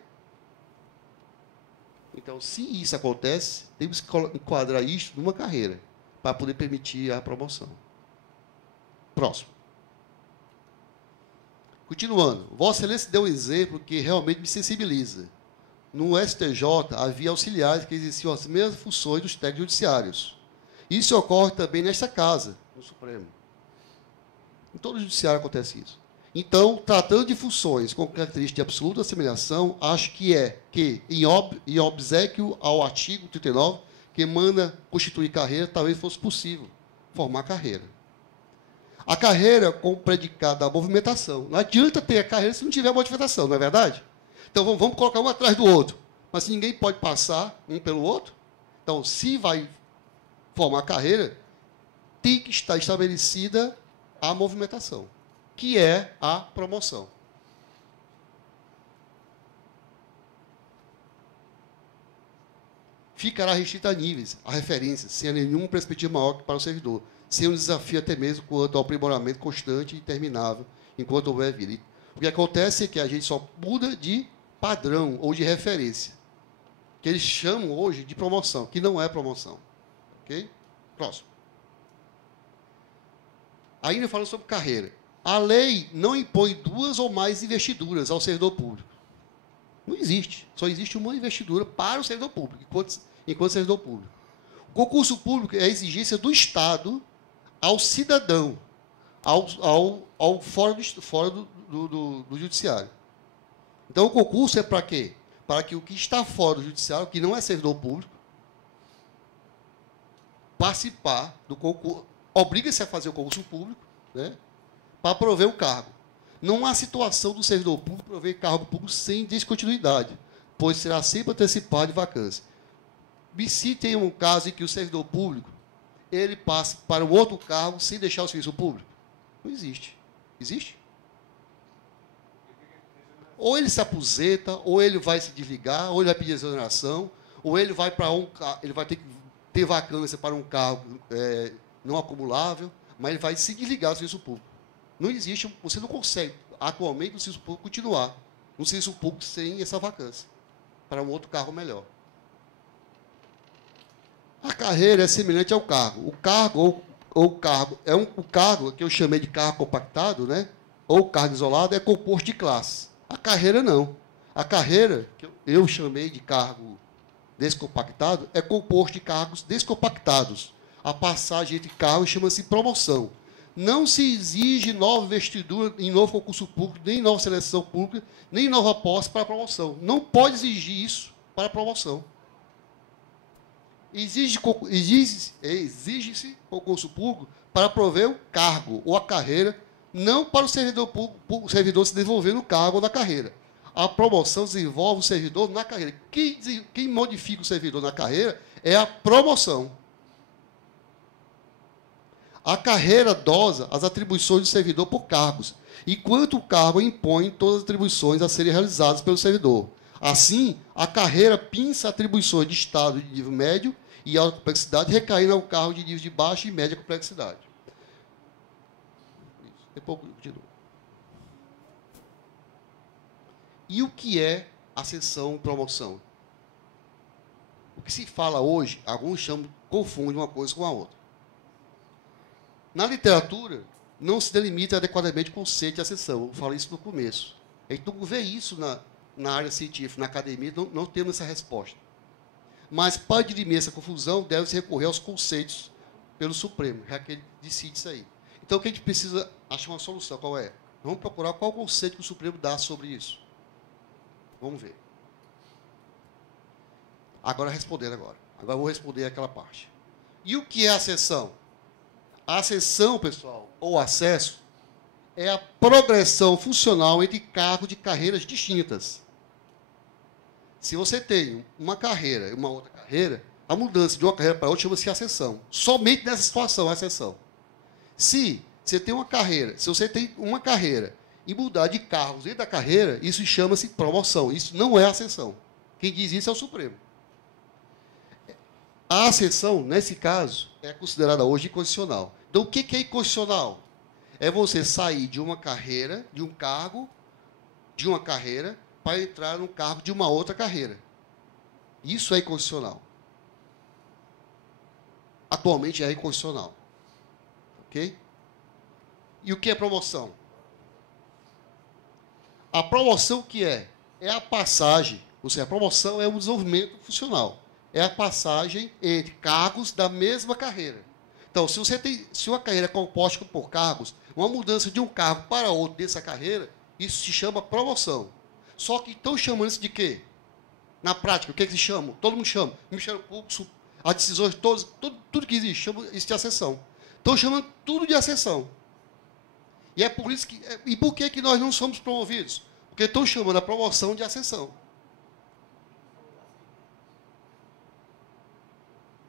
Então, se isso acontece, temos que enquadrar isso numa carreira, para poder permitir a promoção. Próximo. Continuando. Vossa Excelência deu um exemplo que realmente me sensibiliza. No STJ, havia auxiliares que exerciam as mesmas funções dos técnicos judiciários. Isso ocorre também nesta casa, no Supremo. Em todo o judiciário acontece isso. Então, tratando de funções com características de absoluta assemelhação, acho que em obséquio ao artigo 39, que manda constituir carreira, talvez fosse possível formar carreira. A carreira com o predicado da movimentação. Não adianta ter a carreira se não tiver movimentação, não é verdade? Então, vamos colocar um atrás do outro. Mas ninguém pode passar um pelo outro. Então, se vai formar carreira, tem que estar estabelecida a movimentação, que é a promoção. Ficará restrita a níveis, a referências, sem nenhuma perspectiva maior que para o servidor, sem um desafio até mesmo quanto ao aprimoramento constante e interminável, enquanto houver vida. O que acontece é que a gente só muda de padrão ou de referência. que eles chamam hoje de promoção, que não é promoção. Ok? Próximo. Ainda falando sobre carreira. A lei não impõe 2 ou mais investiduras ao servidor público. Não existe. Só existe uma investidura para o servidor público, enquanto servidor público. O concurso público é a exigência do Estado ao cidadão, fora do judiciário. Então, o concurso é para quê? Para que o que está fora do judiciário, que não é servidor público, participar do concurso, obriga-se a fazer o concurso público, né, para prover o cargo. Não há situação do servidor público prover cargo público sem descontinuidade, pois será sempre antecipado de vacância. Me citem um caso em que o servidor público ele passa para um outro cargo sem deixar o serviço público. Não existe. Existe? Ou ele se aposenta, ou ele vai se desligar, ou ele vai pedir exoneração, ou ele vai para ele vai ter que ter vacância para um cargo não acumulável, mas ele vai se desligar do serviço público. Não existe, você não consegue, atualmente, no serviço público continuar no serviço público sem essa vacância, para um outro cargo melhor. A carreira é semelhante ao cargo. O cargo ou cargo o cargo que eu chamei de cargo compactado, né? Ou cargo isolado, é composto de classes. A carreira não. A carreira, que eu chamei de cargo descompactado, é composto de cargos descompactados. A passagem entre cargos chama-se promoção. Não se exige nova investidura em novo concurso público, nem nova seleção pública, nem nova posse para promoção. Não pode exigir isso para promoção. Exige-se concurso público para prover o cargo ou a carreira, não para o servidor público, o servidor se desenvolver no cargo ou na carreira. A promoção desenvolve o servidor na carreira. Quem modifica o servidor na carreira é a promoção. A carreira dosa as atribuições do servidor por cargos, enquanto o cargo impõe todas as atribuições a serem realizadas pelo servidor. Assim, a carreira pinça atribuições de estado de nível médio e alta complexidade, recaindo ao cargo de nível de baixa e média complexidade. Depois eu continuo. E o que é ascensão e promoção? O que se fala hoje, alguns confundem uma coisa com a outra. Na literatura, não se delimita adequadamente o conceito de ascensão. Eu falei isso no começo. A gente não vê isso na área científica, na academia, não temos essa resposta. Mas, para dirimir essa confusão, deve-se recorrer aos conceitos pelo Supremo, já que ele decide isso aí. Então, o que a gente precisa achar uma solução? Qual é? Vamos procurar qual o conceito que o Supremo dá sobre isso. Vamos ver. Agora, respondendo agora. Agora, eu vou responder aquela parte. E o que é ascensão? A ascensão, pessoal, ou acesso, é a progressão funcional entre cargos de carreiras distintas. Se você tem uma carreira e uma outra carreira, a mudança de uma carreira para outra chama-se ascensão. Somente nessa situação é ascensão. Se você tem uma carreira, e mudar de cargos dentro da carreira, isso chama-se promoção. Isso não é ascensão. Quem diz isso é o Supremo. A ascensão, nesse caso, é considerada hoje inconstitucional. Então, o que é inconstitucional? É você sair de uma carreira, de um cargo, de uma carreira, para entrar no cargo de uma outra carreira. Isso é inconstitucional. Atualmente é inconstitucional. Ok? E o que é promoção? A promoção o que é? É a passagem, ou seja, a promoção é um desenvolvimento funcional. É a passagem entre cargos da mesma carreira. Então, se uma carreira é composta por cargos, uma mudança de um cargo para outro dessa carreira, isso se chama promoção. Só que estão chamando isso de quê? Na prática, o que é que se chama? Todo mundo chama. O Ministério Público, as decisões todas, tudo que existe, chama isso de ascensão. Estão chamando tudo de ascensão. E é por isso que. E por que nós não somos promovidos? Porque estão chamando a promoção de ascensão.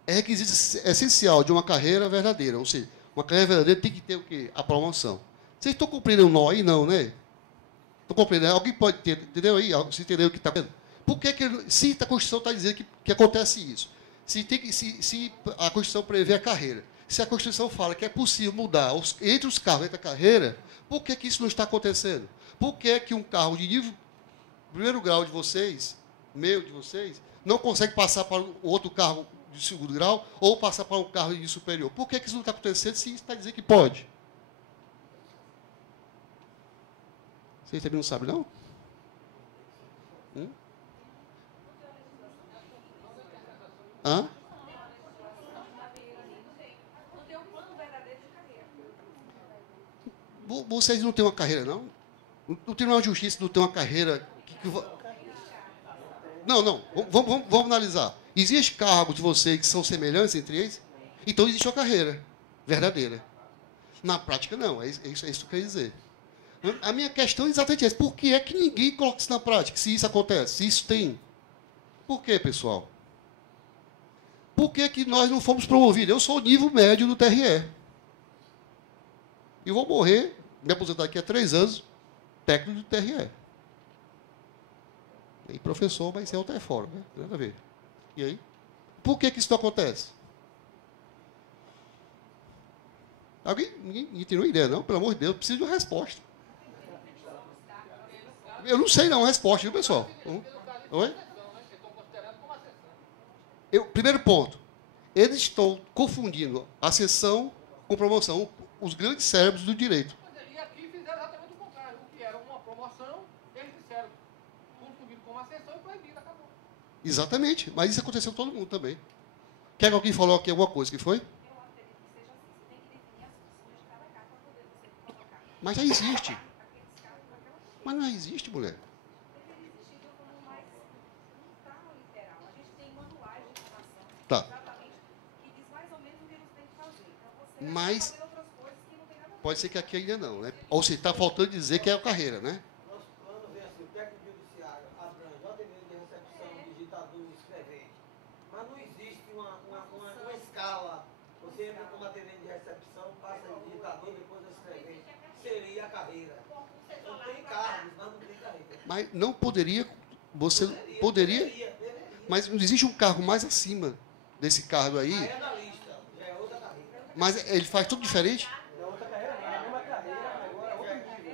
É requisito essencial de uma carreira verdadeira. Ou seja, uma carreira verdadeira tem que ter o quê? A promoção. Vocês estão compreendendo o nó aí? Não, né? Estão compreendendo? Alguém pode ter, entendeu aí? Você entendeu o que está acontecendo? Por que, se a Constituição está dizendo que acontece isso? Se a Constituição prevê a carreira, se a Constituição fala que é possível mudar entre os cargos da carreira, por que isso não está acontecendo? Por que um cargo de nível, primeiro grau de vocês, meio de vocês, não consegue passar para o outro cargo de segundo grau ou passar para um cargo de superior. Por que isso não está acontecendo se isso está dizendo que pode? Vocês também não sabem, não? Hã? Vocês não têm uma carreira, não? O Tribunal de Justiça não tem uma carreira... Não. Vamos analisar. Existem cargos de vocês que são semelhantes entre eles? Então existe uma carreira verdadeira. Na prática, não. É isso que eu quero dizer. A minha questão é exatamente essa. Por que é que ninguém coloca isso na prática? Se isso acontece, se isso tem. Por quê, pessoal? Por que que nós não fomos promovidos? Eu sou o nível médio do TRE. E vou morrer, me aposentar daqui a 3 anos, técnico do TRE. E professor, mas é outra fora, né? Tem nada a ver. E aí? Por que isso não acontece? Ninguém tem uma ideia, não? Pelo amor de Deus, preciso de uma resposta. Eu não sei, não, a resposta, viu, pessoal? Oi? Primeiro ponto. Eles estão confundindo a sessão com promoção. Os grandes cérebros do direito. E aqui fizeram exatamente o contrário. O que era uma promoção, eles disseram confundido com uma sessão e proibido, acabou. Exatamente. Mas isso aconteceu com todo mundo também. Quer que alguém falou aqui alguma coisa? Que foi? Mas já existe. Mas não existe, mulher. Tá. Mas pode ser que aqui ainda não, né? Ou se está faltando dizer que é a carreira, né? Nosso plano vem assim, o técnico judiciário abrange o atendimento de recepção, digitador e escrevente. Mas não existe uma escala. Você entra como atendente de recepção, passa de digitador, depois de escrevente. Seria a carreira. Não tem cargos, mas não tem carreira. Mas não poderia, você poderia, mas não existe um cargo mais acima desse cargo aí. Aí é na lista, já é outra carreira. Mas ele faz tudo diferente? Não é outra carreira, não. É a mesma carreira, agora é outro nível.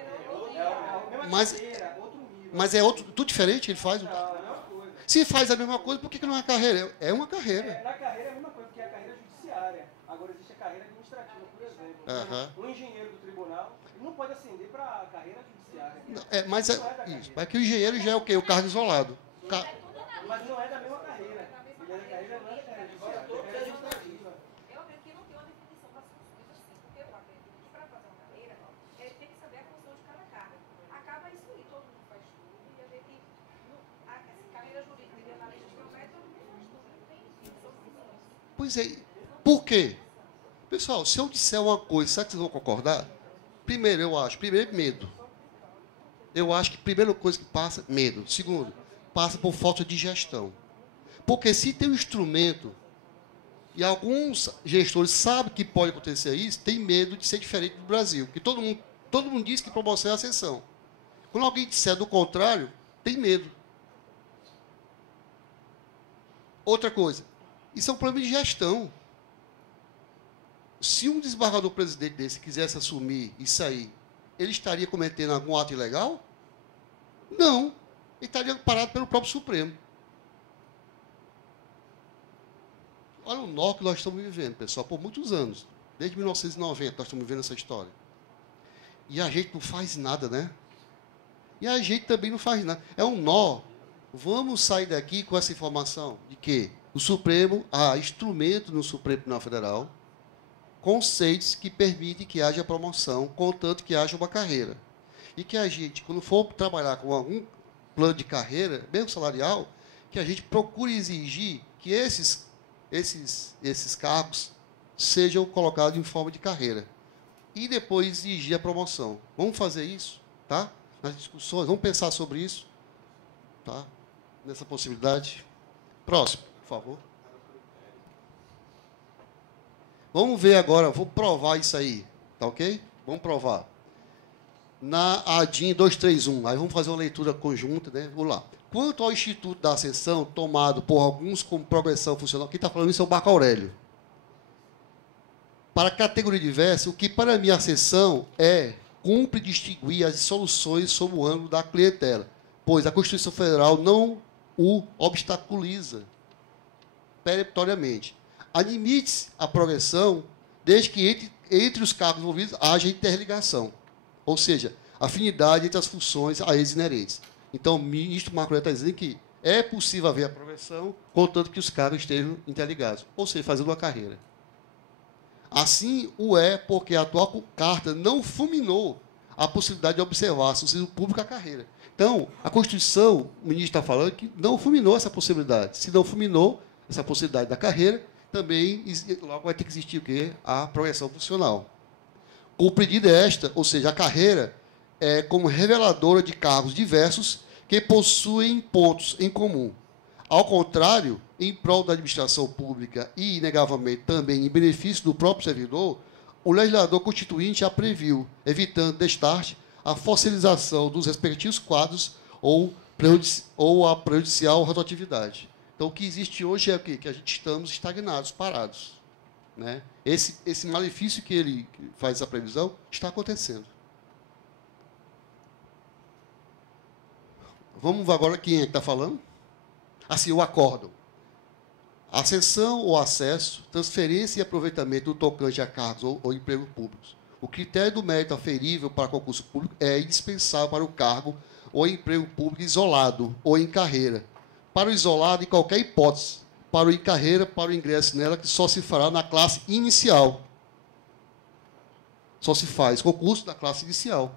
É a mesma Mas, carreira, outro nível. mas é outro, tudo diferente ele faz? Não, é a mesma coisa. Se faz a mesma coisa, por que não é carreira? É uma carreira. Na carreira é a mesma coisa, que é a carreira judiciária. Agora existe a carreira administrativa, por exemplo. Aham. Um engenheiro do tribunal não pode ascender para a carreira judiciária. Mas isso. Mas que o engenheiro já é o quê? O cargo isolado. Mas não é da mesma carreira. Ele é da carreira, não é da carreira judiciária, é da carreira administrativa. Eu acredito que não tem uma definição das funções assim, porque eu acredito que para fazer uma carreira, ele tem que saber a função de cada cargo. Acaba isso aí, todo mundo faz tudo, e a gente, essa carreira jurídica de analista de geométrica, todo mundo faz tudo, não tem são funções. Pois é. Por quê? Pessoal, se eu disser uma coisa, será que vocês vão concordar? Primeiro, medo. Eu acho que a primeira coisa que passa, medo. Segundo, passa por falta de gestão. Porque se tem um instrumento, e alguns gestores sabem que pode acontecer isso, tem medo de ser diferente do Brasil. Porque todo mundo diz que promoção é ascensão. Quando alguém disser do contrário, tem medo. Outra coisa, isso é um problema de gestão. Se um desembargador presidente desse quisesse assumir e sair, ele estaria cometendo algum ato ilegal? Não. Ele estaria parado pelo próprio Supremo. Olha o nó que nós estamos vivendo, pessoal, por muitos anos. Desde 1990 nós estamos vivendo essa história. E a gente não faz nada, né? E a gente também não faz nada. É um nó. Vamos sair daqui com essa informação de que o Supremo, há instrumento no Supremo Tribunal Federal, conceitos que permitem que haja promoção, contanto que haja uma carreira. E que a gente, quando for trabalhar com algum plano de carreira, mesmo salarial, que a gente procure exigir que esses cargos sejam colocados em forma de carreira. E depois exigir a promoção. Vamos fazer isso, tá? Nas discussões, vamos pensar sobre isso, tá? Nessa possibilidade. Próximo, por favor. Vamos ver agora, vou provar isso aí, tá ok? Vamos provar. Na ADIM 231, aí vamos fazer uma leitura conjunta, né? Vamos lá. Quanto ao Instituto da Ascensão, tomado por alguns como progressão funcional, quem está falando isso é o Marco Aurélio. Para a categoria diversa, o que para mim a ascensão cumpre distinguir as soluções sob o ângulo da clientela, pois a Constituição Federal não o obstaculiza peremptoriamente. Admite-se a progressão desde que entre os cargos envolvidos haja interligação, ou seja, afinidade entre as funções a eles inerentes. Então, o ministro Marco Aurélio está dizendo que é possível haver a progressão, contanto que os cargos estejam interligados, ou seja, fazendo uma carreira. Assim, o é porque a atual carta não fulminou a possibilidade de observar no serviço público a carreira. Então, a Constituição, o ministro está falando que não fulminou essa possibilidade. Se não fulminou essa possibilidade da carreira, também logo vai ter que existir o quê? A progressão funcional. Compreendida esta, ou seja, a carreira é como reveladora de cargos diversos que possuem pontos em comum. Ao contrário, em prol da administração pública e, inegavelmente, também em benefício do próprio servidor, o legislador constituinte a previu, evitando, destarte, a fossilização dos respectivos quadros ou a prejudicial rotatividade. Então, o que existe hoje é o quê? Que a gente estamos estagnados, parados. Né? Esse malefício que ele faz essa previsão está acontecendo. Vamos agora, quem é que está falando? Assim, o acórdão. Ascensão ou acesso, transferência e aproveitamento do tocante a cargos ou empregos públicos. O critério do mérito aferível para concurso público é indispensável para o cargo ou emprego público isolado ou em carreira. Para o isolado, em qualquer hipótese. Para o em carreira, para o ingresso nela, que só se fará na classe inicial. Só se faz concurso da classe inicial.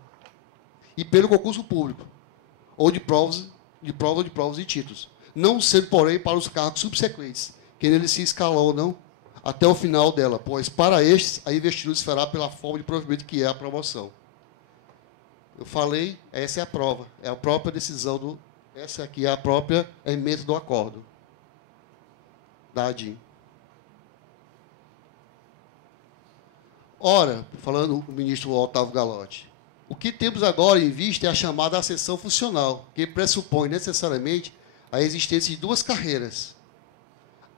E pelo concurso público. Ou de provas e títulos. Não sendo, porém, para os cargos subsequentes, que neles se escalonam até o final dela, pois, para estes, a investidura se fará pela forma de provimento que é a promoção. Eu falei, essa é a prova, é a própria decisão essa aqui é a própria emenda do acordo da ADIM. Ora, falando o ministro Otávio Galotti, o que temos agora em vista é a chamada ascensão funcional, que pressupõe necessariamente a existência de duas carreiras.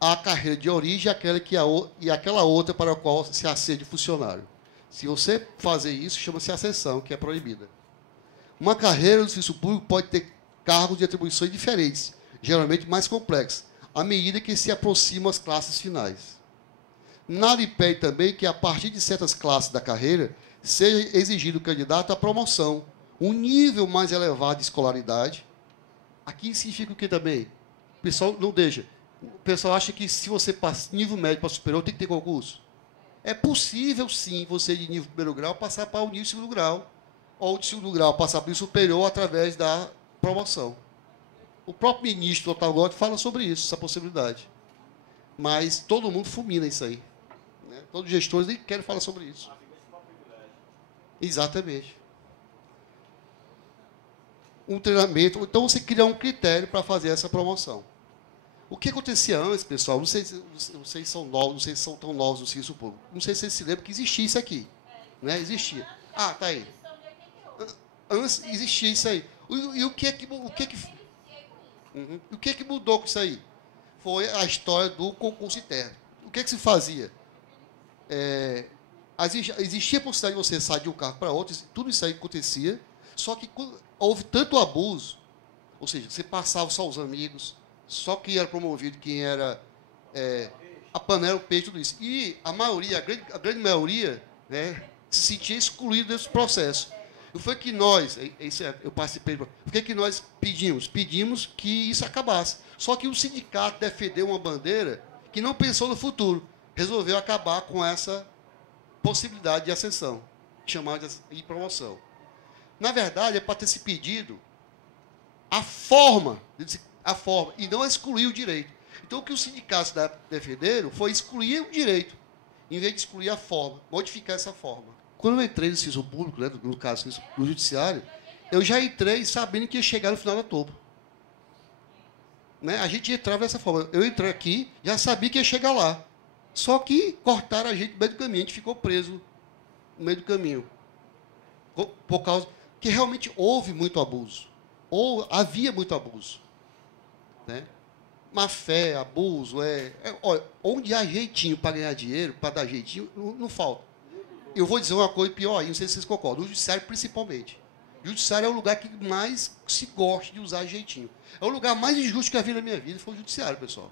A carreira de origem e aquela outra para a qual se acede funcionário. Se você fazer isso, chama-se ascensão, que é proibida. Uma carreira no serviço público pode ter cargos de atribuições diferentes, geralmente mais complexos, à medida que se aproximam as classes finais. Nada impede também que, a partir de certas classes da carreira, seja exigido do candidato a promoção, um nível mais elevado de escolaridade. Aqui significa o que também? O pessoal não deixa. O pessoal acha que se você passa nível médio para superior, tem que ter concurso. É possível, sim, você de nível primeiro grau passar para o nível segundo grau, ou de segundo grau passar para o superior através da promoção. O próprio ministro Otávio Galotti fala sobre isso, essa possibilidade. Mas todo mundo fulmina isso aí. Né? Todos os gestores nem querem falar sobre isso. Exatamente. Um treinamento, então você cria um critério para fazer essa promoção. O que acontecia antes, pessoal, não sei se vocês são novos, não sei se são tão novos no serviço público, não sei se vocês se lembram que existia isso aqui. Né? Existia. Ah, tá aí. Antes existia isso aí. E o que que mudou com isso aí? Foi a história do concurso interno. O que se fazia? Existia a possibilidade de você sair de um cargo para outro, tudo isso aí acontecia, só que houve tanto abuso, ou seja, você passava só os amigos, só quem era promovido, quem era a panela, o peixe, tudo isso. E a maioria, a grande maioria, né, se sentia excluído desse processo. E foi que nós, eu participei, o que nós pedimos? Pedimos que isso acabasse. Só que o sindicato defendeu uma bandeira que não pensou no futuro, resolveu acabar com essa possibilidade de ascensão, chamada de promoção. Na verdade, é para ter se pedido a forma, e não excluir o direito. Então, o que os sindicatos defenderam foi excluir o direito, em vez de excluir a forma, modificar essa forma. Quando eu entrei no serviço público, né, no caso no judiciário, eu já entrei sabendo que ia chegar no final da topo. Né? A gente entrava dessa forma. Eu entrei aqui, já sabia que ia chegar lá. Só que cortaram a gente no meio do caminho, a gente ficou preso no meio do caminho. Por causa que realmente houve muito abuso. Ou havia muito abuso. Né? Má fé, abuso, olha, onde há jeitinho para ganhar dinheiro, para dar jeitinho, não falta. Eu vou dizer uma coisa pior aí, não sei se vocês concordam, no judiciário principalmente. Judiciário é o lugar que mais se gosta de usar jeitinho. É o lugar mais injusto que eu vi na minha vida, foi o judiciário, pessoal.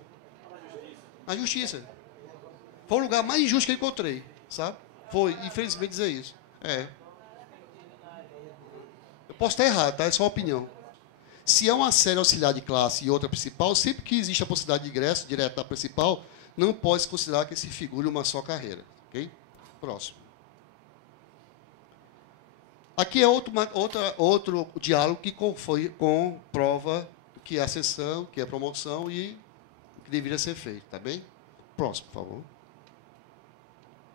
A justiça. Foi o lugar mais injusto que eu encontrei, sabe? Foi, infelizmente, dizer isso. É. Eu posso estar errado, tá? É só uma opinião. Se é uma série auxiliar de classe e outra principal, sempre que existe a possibilidade de ingresso direto da principal, não pode se considerar que se figure uma só carreira. Ok? Próximo. Aqui é outro diálogo que comprova que é a sessão, que é a promoção e o que deveria ser feito. Tá bem? Próximo, por favor.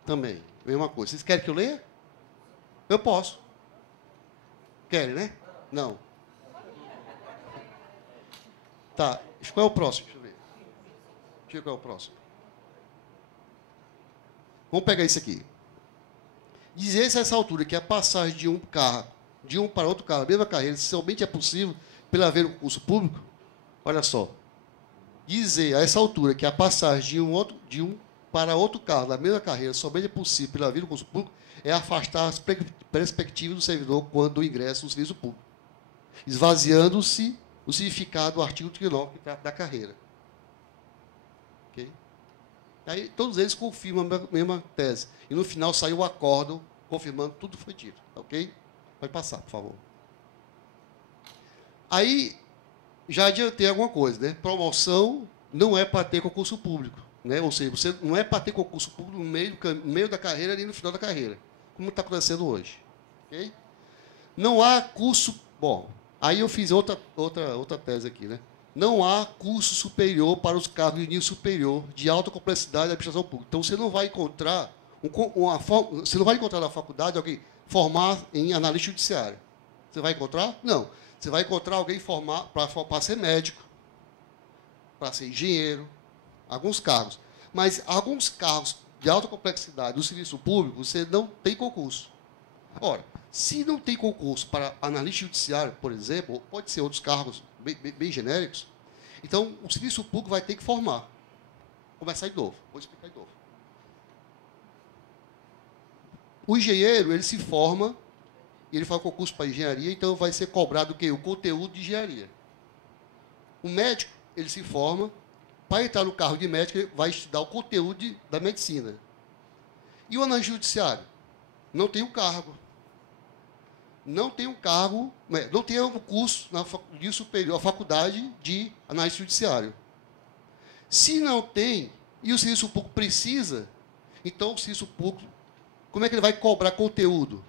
Também, mesma coisa. Vocês querem que eu leia? Eu posso. Querem, né? Não. Tá. Qual é o próximo? Deixa eu ver. Deixa eu ver qual é o próximo. Vamos pegar isso aqui. Dizer-se a essa altura que a passagem de um para outro carro, a mesma carreira, somente é possível pelo haver um concurso público, olha só. Dizer a essa altura que a passagem de um para outro carro da mesma carreira somente é possível pelo haver um concurso público é afastar as perspectivas do servidor quando ingressa no serviço público, esvaziando-se o significado do artigo 39 que trata da carreira. Ok? Aí, todos eles confirmam a mesma tese. E, no final, saiu o acórdão confirmando tudo que foi dito. Ok? Pode passar, por favor. Aí, já adiantei alguma coisa. Né? Promoção não é para ter concurso público. Né? Ou seja, você não é para ter concurso público no meio da carreira nem no final da carreira. Como está acontecendo hoje. Ok? Não há curso... Bom, aí eu fiz outra tese aqui. Né? Não há curso superior para os cargos de nível superior de alta complexidade da administração pública. Então, você não vai encontrar na faculdade alguém formar em analista judiciário. Você vai encontrar? Não. Você vai encontrar alguém formar para ser médico, para ser engenheiro, alguns cargos. Mas alguns cargos de alta complexidade do serviço público, você não tem concurso. Ora, se não tem concurso para analista judiciário, por exemplo, ou pode ser outros cargos bem genéricos, então o serviço público vai ter que formar. Começar de novo. Vou explicar de novo. O engenheiro, ele se forma, ele faz concurso para engenharia, então vai ser cobrado o quê? O conteúdo de engenharia. O médico, ele se forma, para entrar no cargo de médico, ele vai estudar o conteúdo da medicina. E o analista judiciário? Não tem o cargo. Não tem um cargo, não tem um curso de superior, a faculdade de análise judiciário. Se não tem, e o serviço público precisa, então o serviço público, como é que ele vai cobrar conteúdo?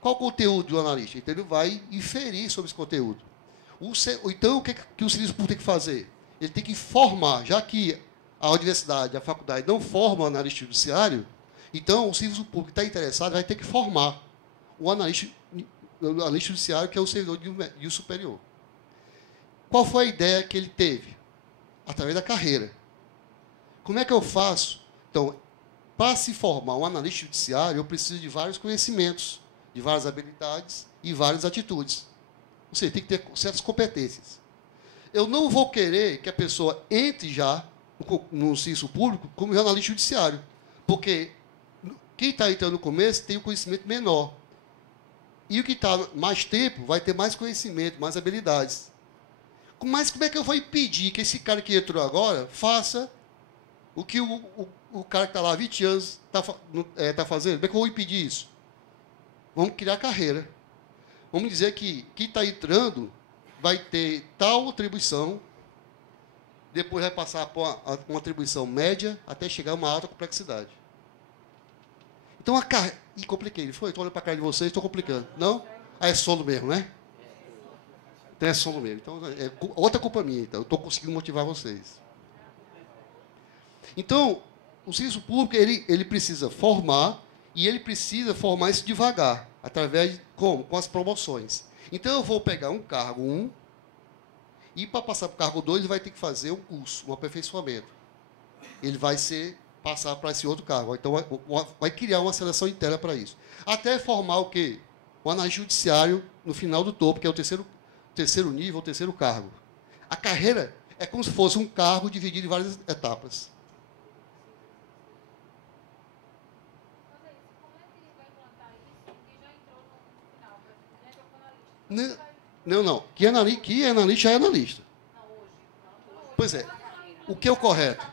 Qual o conteúdo do analista? Então ele vai inferir sobre esse conteúdo. Então o que o serviço público tem que fazer? Ele tem que formar, já que a universidade, a faculdade não forma o analista judiciário, então o serviço público que está interessado vai ter que formar o analista judiciário, que é o servidor de um superior. Qual foi a ideia que ele teve? Através da carreira. Como é que eu faço? Então, para se formar um analista judiciário, eu preciso de vários conhecimentos, de várias habilidades e várias atitudes. Ou seja, tem que ter certas competências. Eu não vou querer que a pessoa entre já no serviço público como analista judiciário, porque quem está entrando no começo tem um conhecimento menor. E o que está mais tempo vai ter mais conhecimento, mais habilidades. Mas como é que eu vou impedir que esse cara que entrou agora faça o que o cara que está lá há 20 anos está fazendo? Como é que eu vou impedir isso? Vamos criar carreira. Vamos dizer que quem está entrando vai ter tal atribuição, depois vai passar por uma atribuição média até chegar a uma alta complexidade. Então, a carreira... E compliquei, não foi? Estou olhando para a cara de vocês, estou complicando. Não? Ah, é sono mesmo, né? Então, é sono mesmo. Então, é outra culpa minha, então. Eu estou conseguindo motivar vocês. Então, o serviço público, ele precisa formar, e ele precisa formar isso devagar, através de como? Com as promoções. Então, eu vou pegar um cargo 1, e para passar para o cargo 2, ele vai ter que fazer um curso, um aperfeiçoamento. Ele vai passar para esse outro cargo. Então, vai criar uma seleção interna para isso. Até formar o quê? O analista judiciário no final do topo, que é o terceiro nível, o terceiro cargo. A carreira é como se fosse um cargo dividido em várias etapas. Não. Que analista é analista. Pois é. O que é o correto?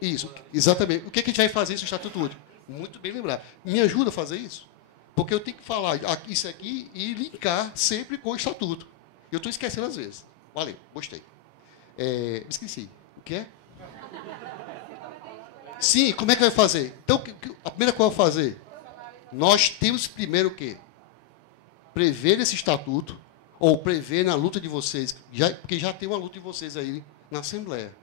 Isso, exatamente. O que a gente vai fazer isso no Estatuto Único? Muito bem lembrado. Me ajuda a fazer isso? Porque eu tenho que falar isso aqui e linkar sempre com o Estatuto. Eu estou esquecendo às vezes. Valeu, gostei. Me esqueci. O que é? Sim, como é que vai fazer? Então, a primeira coisa que eu vou fazer, nós temos primeiro o quê? Prever esse estatuto, ou prever na luta de vocês, porque já tem uma luta de vocês aí na Assembleia.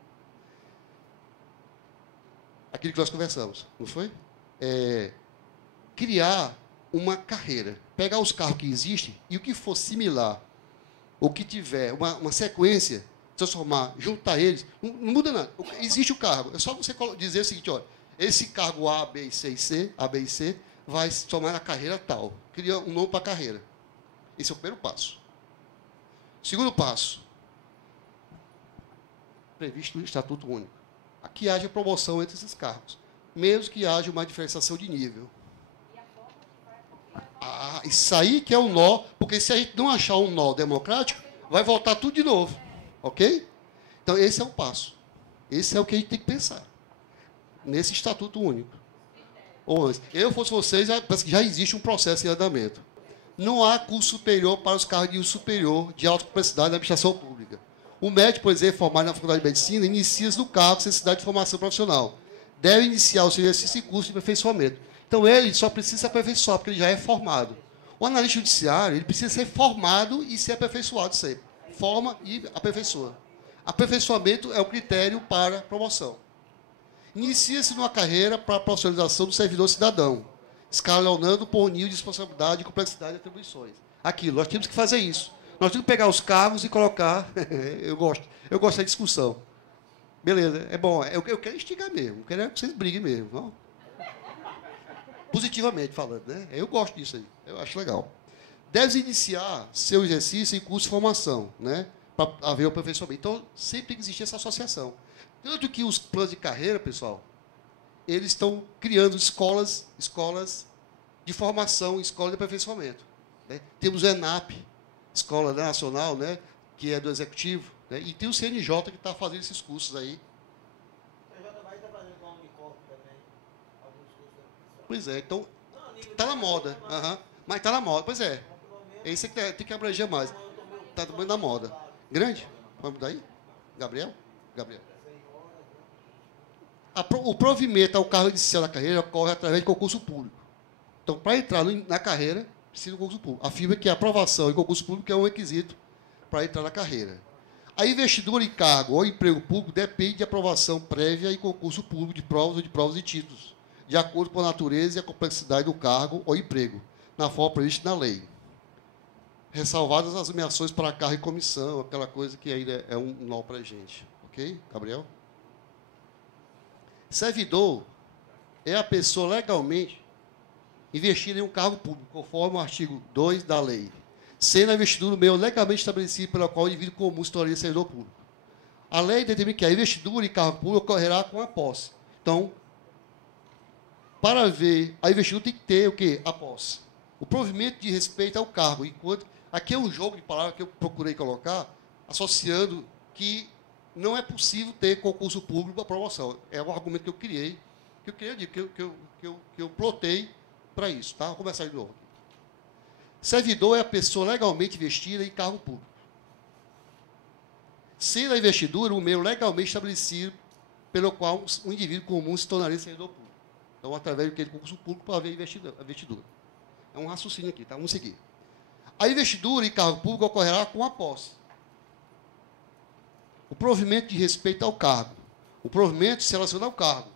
Aquilo que nós conversamos, não foi? Criar uma carreira. Pegar os carros que existem e o que for similar, ou que tiver uma sequência, transformar, juntar eles, não muda nada. Existe o cargo. É só você dizer o seguinte, olha, esse cargo A, B, e C, vai se tomar na carreira tal. Cria um nome para a carreira. Esse é o primeiro passo. Segundo passo, previsto no Estatuto Único. Aqui haja promoção entre esses cargos, mesmo que haja uma diferenciação de nível. Isso aí que é um nó, porque se a gente não achar um nó democrático, vai voltar tudo de novo. Ok? Então, esse é o passo. Esse é o que a gente tem que pensar. Nesse Estatuto Único. Ou antes. Eu fosse vocês, parece que já existe um processo em andamento. Não há curso superior para os cargos de uso superior de alta complexidade na administração pública. O médico, por exemplo, formado na Faculdade de Medicina, inicia-se no cargo sem necessidade de formação profissional. Deve iniciar o seu exercício e curso de aperfeiçoamento. Então, ele só precisa se aperfeiçoar, porque ele já é formado. O analista judiciário, ele precisa ser formado e ser aperfeiçoado sempre. Forma e aperfeiçoa. Aperfeiçoamento é o critério para promoção. Inicia-se numa carreira para a profissionalização do servidor cidadão, escalonando por nível de responsabilidade, complexidade e atribuições. Aquilo, nós temos que fazer isso. Nós temos que pegar os cargos e colocar... eu gosto da discussão. Beleza, é bom. Eu quero instigar mesmo, eu quero que vocês briguem mesmo. Não? Positivamente falando, né? Eu gosto disso aí, eu acho legal. Deve iniciar seu exercício em curso de formação, né? Para haver o aperfeiçoamento. Então, sempre tem que existir essa associação. Tanto que os planos de carreira, pessoal, eles estão criando escolas de formação, escolas de aperfeiçoamento. Né? Temos o ENAP, Escola Nacional, né? Que é do Executivo, né? E tem o CNJ que está fazendo esses cursos aí. O CNJ vai estar fazendo com a Unicorp também, alguns cursos. Pois é, então, está na moda. Mas está na moda, pois é. Esse que tem que abranger mais. Está também na moda. Grande? Vamos mudar aí? Gabriel? O provimento ao cargo inicial da carreira ocorre através de concurso público. Então, para entrar na carreira, precisa de concurso público. Afirma que a aprovação em concurso público é um requisito para entrar na carreira. A investidura em cargo ou emprego público depende de aprovação prévia em concurso público de provas ou de provas e títulos, de acordo com a natureza e a complexidade do cargo ou emprego, na forma prevista na lei. Ressalvadas as nomeações para cargo e comissão, aquela coisa que ainda é um nó para a gente. Ok, Gabriel? Servidor é a pessoa legalmente investida em um cargo público, conforme o artigo 2 da lei, sendo a investidura o meio legalmente estabelecido pela qual o indivíduo comum se tornaria servidor público. A lei determina que a investidura em cargo público ocorrerá com a posse. Então, para ver a investidura tem que ter o quê? A posse. O provimento de respeito ao cargo, enquanto... Aqui é um jogo de palavras que eu procurei colocar, associando que não é possível ter concurso público para promoção. É um argumento que eu criei, que eu plotei para isso. Tá? Vou começar de novo. Servidor é a pessoa legalmente investida em cargo público. Sendo a investidura o meio legalmente estabelecido pelo qual um indivíduo comum se tornaria servidor público. Então, através daquele concurso público para haver a investidura. É um raciocínio aqui, tá? Vamos seguir. A investidura em cargo público ocorrerá com a posse. O provimento de respeito ao cargo. O provimento se relaciona ao cargo.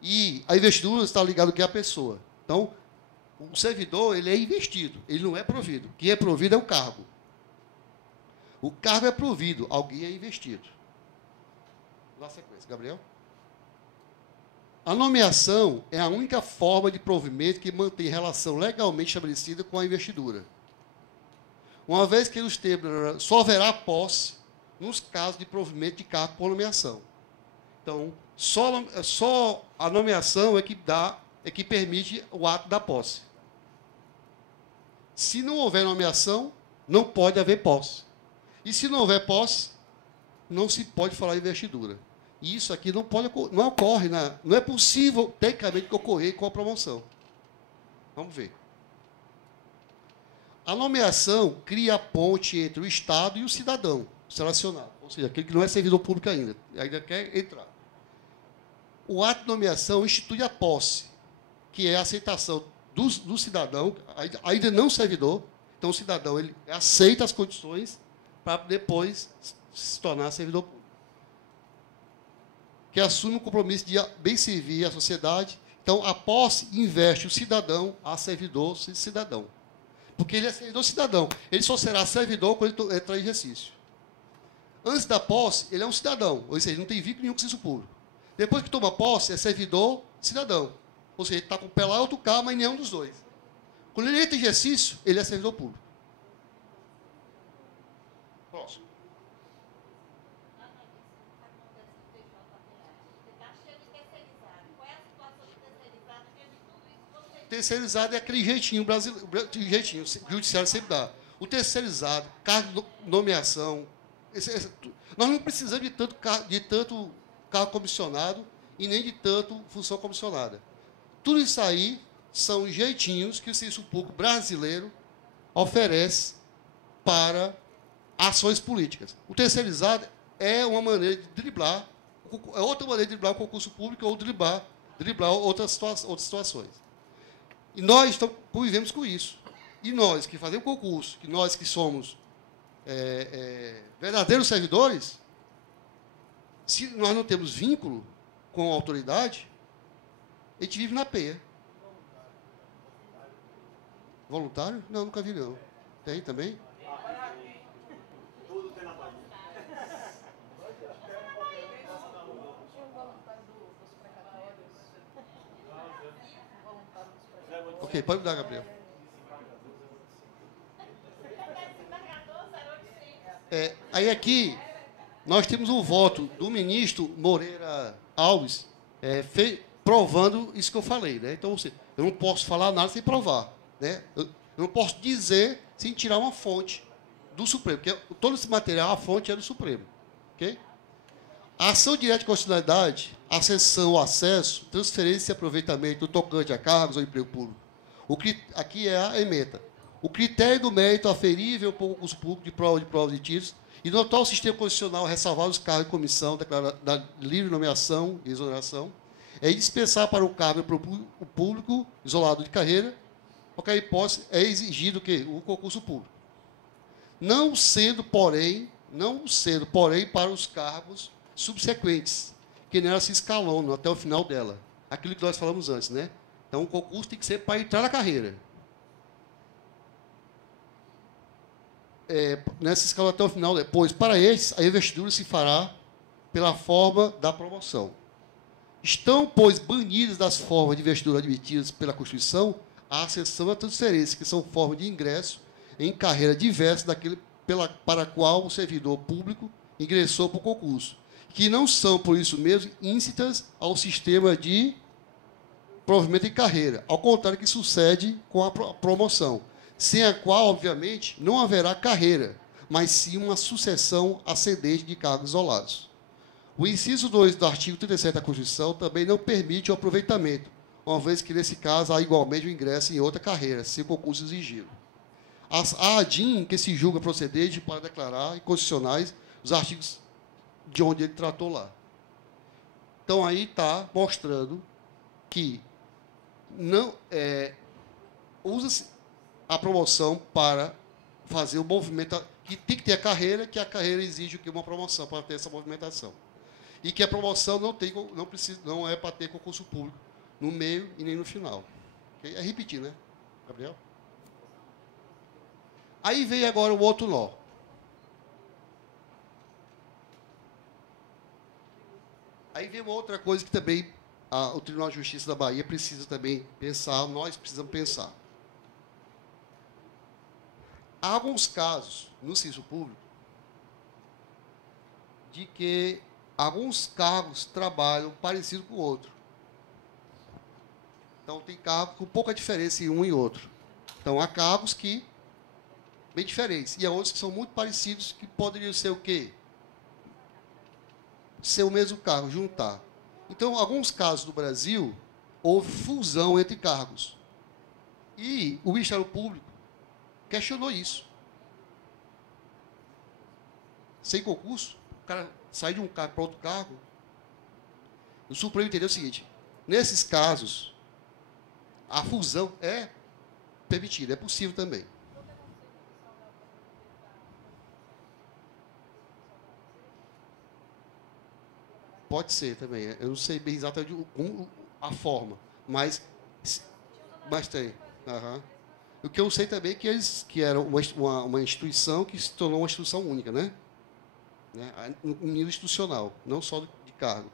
E a investidura está ligada ao que é a pessoa. Então, o servidor ele é investido, ele não é provido. Quem é provido é o cargo. O cargo é provido, alguém é investido. Na sequência, Gabriel. A nomeação é a única forma de provimento que mantém relação legalmente estabelecida com a investidura. Uma vez que nos termos só haverá posse nos casos de provimento de cargo por nomeação. Então, só a nomeação é que permite o ato da posse. Se não houver nomeação, não pode haver posse. E se não houver posse, não se pode falar em investidura. E isso aqui não ocorre, não é possível, tecnicamente, ocorrer com a promoção. Vamos ver. A nomeação cria a ponte entre o Estado e o cidadão selecionado, ou seja, aquele que não é servidor público ainda quer entrar. O ato de nomeação institui a posse, que é a aceitação do cidadão, ainda não servidor. Então, o cidadão ele aceita as condições para depois se tornar servidor público, que assume o compromisso de bem servir a sociedade. Então, a posse investe o cidadão a servidor cidadão. Porque ele é servidor cidadão. Ele só será servidor quando ele entrar em exercício. Antes da posse, ele é um cidadão, ou seja, ele não tem vínculo nenhum com o serviço público. Depois que toma posse, é servidor cidadão. Ou seja, ele está com o pé lá e outro cá, mas nenhum dos dois. Quando ele entra em exercício, ele é servidor público. Próximo. Terceirizado é aquele jeitinho brasileiro, jeitinho, o judiciário sempre dá. O terceirizado, cargo de nomeação, nós não precisamos de tanto cargo comissionado e nem de tanto função comissionada. Tudo isso aí são jeitinhos que o serviço público brasileiro oferece para ações políticas. O terceirizado é uma maneira de driblar, é outra maneira de driblar o concurso público ou driblar outras situações. E nós convivemos com isso. E nós que fazemos concurso, nós que somos verdadeiros servidores, se nós não temos vínculo com a autoridade, a gente vive na peia. Voluntário? Não, nunca vi, não. Tem também? Tudo tem na Bahia. Ok, pode mudar, Gabriel. Aí aqui, nós temos um voto do ministro Moreira Alves, provando isso que eu falei. Né? Então, eu não posso falar nada sem provar. Né? Eu não posso dizer sem tirar uma fonte do Supremo, porque todo esse material, a fonte é do Supremo. Okay? A ação direta de constitucionalidade, a cessão, o acesso, transferência e aproveitamento do tocante a cargos ou emprego público. Aqui é a ementa. O critério do mérito aferível para o concurso público de provas de títulos e no atual sistema constitucional ressalvar os cargos de comissão da livre nomeação e exoneração é indispensável para o cargo público isolado de carreira, qualquer hipótese é exigido o concurso público. Não sendo, porém, para os cargos subsequentes, que nela se escalonam até o final dela. Aquilo que nós falamos antes, né? Então, o concurso tem que ser para entrar na carreira. Nessa escala até o final, pois, para estes, a investidura se fará pela forma da promoção. Estão, pois, banidas das formas de investidura admitidas pela Constituição a acessão e a transferência, que são formas de ingresso em carreira diversa daquele para a qual o servidor público ingressou para o concurso, que não são, por isso mesmo, íncitas ao sistema de provimento em carreira, ao contrário que sucede com a promoção, sem a qual, obviamente, não haverá carreira, mas sim uma sucessão ascendente de cargos isolados. O inciso 2 do artigo 37 da Constituição também não permite o aproveitamento, uma vez que, nesse caso, há igualmente o ingresso em outra carreira, se o concurso exigi-lo. Há ADIM que se julga procedente para declarar inconstitucionais os artigos de onde ele tratou lá. Então, aí está mostrando que não usa-se a promoção para fazer o movimento, que tem que ter a carreira, que a carreira exige uma promoção para ter essa movimentação. E que a promoção não é para ter concurso público no meio e nem no final. Okay? É repetir, né, Gabriel? Aí vem agora o outro nó. Aí vem uma outra coisa que também o Tribunal de Justiça da Bahia precisa também pensar, nós precisamos pensar. Há alguns casos no serviço público de que alguns cargos trabalham parecido com o outro. Então, tem cargos com pouca diferença em um e outro. Então, há cargos que bem diferentes. E há outros que são muito parecidos, que poderiam ser o quê? Ser o mesmo cargo, juntar. Então, em alguns casos do Brasil, houve fusão entre cargos. E o Ministério Público questionou isso. Sem concurso, o cara sai de um cargo para outro cargo. O Supremo entendeu o seguinte: nesses casos, a fusão é permitida, é possível também. Pode ser também. Eu não sei bem exatamente a forma, mas tem. Uhum. O que eu sei também é que era uma instituição que se tornou uma instituição única, né? Um nível institucional, não só de cargo.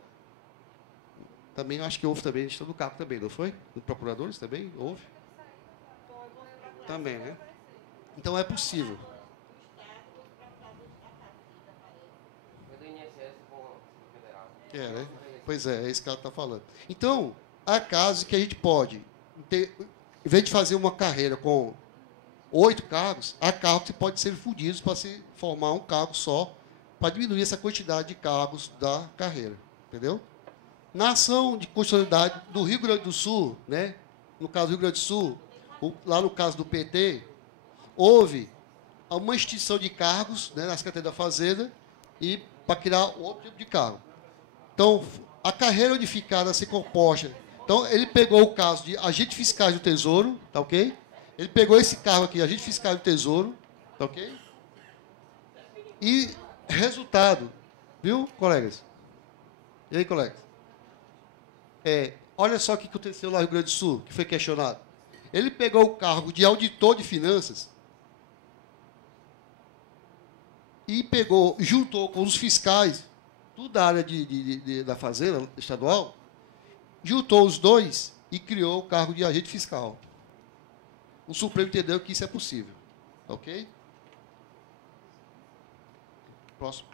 Também acho que houve também a questão do cargo também, não foi? Dos procuradores também houve? Também, né? Então é possível. Né? Pois é isso que ela está falando. Então, há casos que a gente pode ter, em vez de fazer uma carreira com 8 cargos, há cargos que podem ser fundidos para se formar um cargo só, para diminuir essa quantidade de cargos da carreira. Entendeu? Na ação de constitucionalidade do Rio Grande do Sul, né? No caso do Rio Grande do Sul, lá no caso do PT, houve uma extinção de cargos, né, na Secretaria da Fazenda e para criar outro tipo de cargo. Então, a carreira unificada se composta. Então, ele pegou o caso de agente fiscal do Tesouro, tá ok? Ele pegou esse cargo aqui, agente fiscal do Tesouro, tá ok? E resultado, viu, colegas? E aí, colegas? Olha só o que aconteceu lá no Rio Grande do Sul, que foi questionado. Ele pegou o cargo de auditor de finanças e juntou com os fiscais, tudo da área da Fazenda Estadual, juntou os dois e criou o cargo de agente fiscal. O Supremo entendeu que isso é possível. Ok? Próximo.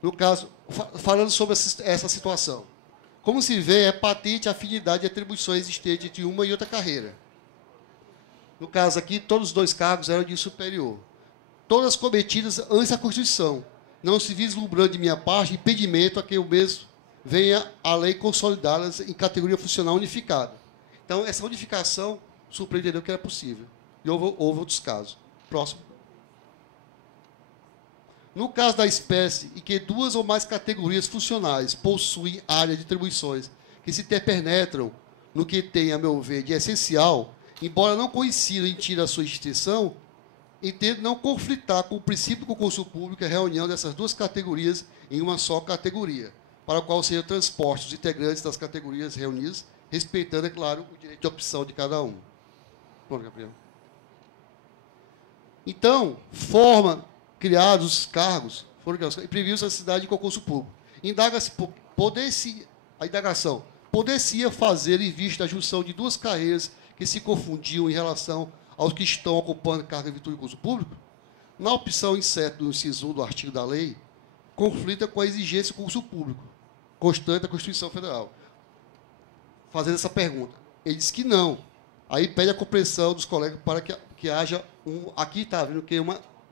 No caso, falando sobre essa situação. Como se vê, é patente a afinidade e atribuições existentes entre uma e outra carreira. No caso aqui, todos os dois cargos eram de superior. Todas cometidas antes da Constituição, não se vislumbrando de minha parte impedimento a que o mesmo venha a lei consolidá-las em categoria funcional unificada. Então, essa unificação, o Supremo entendeu que era possível. E houve outros casos. Próximo. No caso da espécie em que 2 ou mais categorias funcionais possuem área de atribuições que se interpenetram no que tem, a meu ver, de essencial, embora não coincidam em tira a sua extinção, entendo não conflitar com o princípio do concurso público a reunião dessas 2 categorias em uma só categoria, para a qual sejam transpostos os integrantes das categorias reunidas, respeitando, é claro, o direito de opção de cada um. Bom, Gabriel. Então, criados os cargos, e previu-se a necessidade de concurso público. Indaga-se, a indagação poder-se fazer em vista da junção de 2 carreiras que se confundiam em relação aos que estão ocupando cargo em virtude do concurso público? Na opção incerta do inciso 1 do artigo da lei, conflita com a exigência do concurso público, constante da Constituição Federal. Fazendo essa pergunta. Ele diz que não. Aí pede a compreensão dos colegas para que haja aqui está vendo que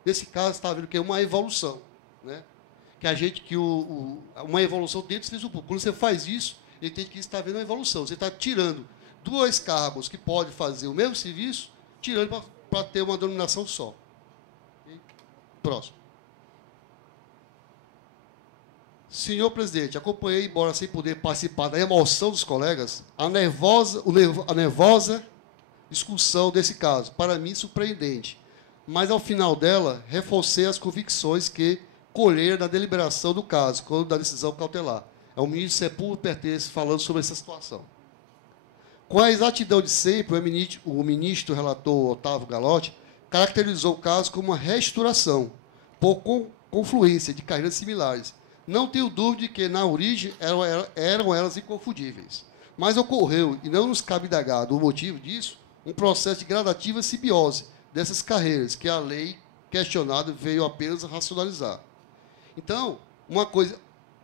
nesse caso, está vendo que é uma evolução, né? Uma evolução dentro do serviço público. Quando você faz isso, ele entende que está havendo uma evolução. Você está tirando 2 cargos que podem fazer o mesmo serviço, tirando para ter uma denominação só. Okay? Próximo. Senhor presidente, acompanhei, embora sem poder participar da emoção dos colegas, a nervosa discussão desse caso. Para mim, surpreendente. Mas, ao final dela, reforcei as convicções que colher na deliberação do caso, quando da decisão cautelar. É o ministro Sepúlveda Pertence falando sobre essa situação. Com a exatidão de sempre, o ministro relator Otávio Galotti caracterizou o caso como uma reestruturação, por confluência de carreiras similares. Não tenho dúvida de que, na origem, eram elas inconfundíveis. Mas ocorreu, e não nos cabe indagar do motivo disso, um processo de gradativa simbiose dessas carreiras, que a lei questionada veio apenas a racionalizar. Então,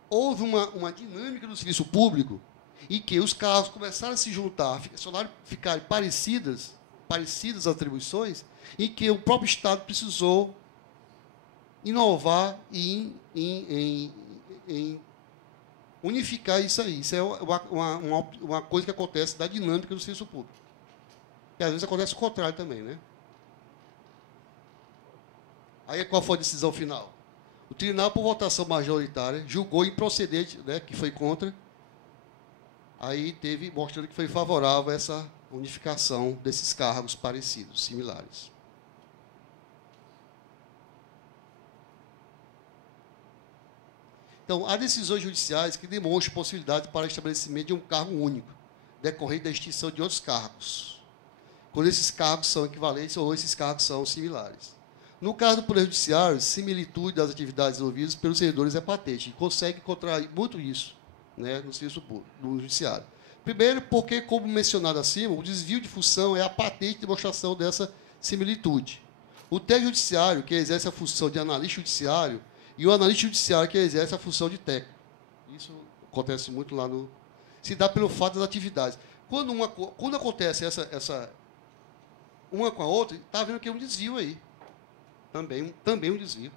houve uma dinâmica do serviço público em que os cargos começaram a se juntar, ficarem parecidas, parecidas as atribuições, em que o próprio Estado precisou inovar e em unificar isso aí. Isso é uma coisa que acontece da dinâmica do serviço público. E às vezes acontece o contrário também, né? Aí qual foi a decisão final? O tribunal, por votação majoritária, julgou improcedente, né, que foi contra. Aí teve, mostrando que foi favorável a essa unificação desses cargos parecidos, similares. Então, há decisões judiciais que demonstram possibilidade para estabelecimento de um cargo único, decorrente da extinção de outros cargos, quando esses cargos são equivalentes ou esses cargos são similares. No caso do Poder Judiciário, similitude das atividades desenvolvidas pelos servidores é patente. E consegue encontrar muito isso, né, no serviço público, no Judiciário. Primeiro, porque, como mencionado acima, o desvio de função é a patente de demonstração dessa similitude. O técnico judiciário, que exerce a função de analista judiciário, e o analista judiciário, que exerce a função de técnico. Isso acontece muito lá no... Se dá pelo fato das atividades. Quando acontece essa uma com a outra, está vendo que é um desvio aí. Também um desvio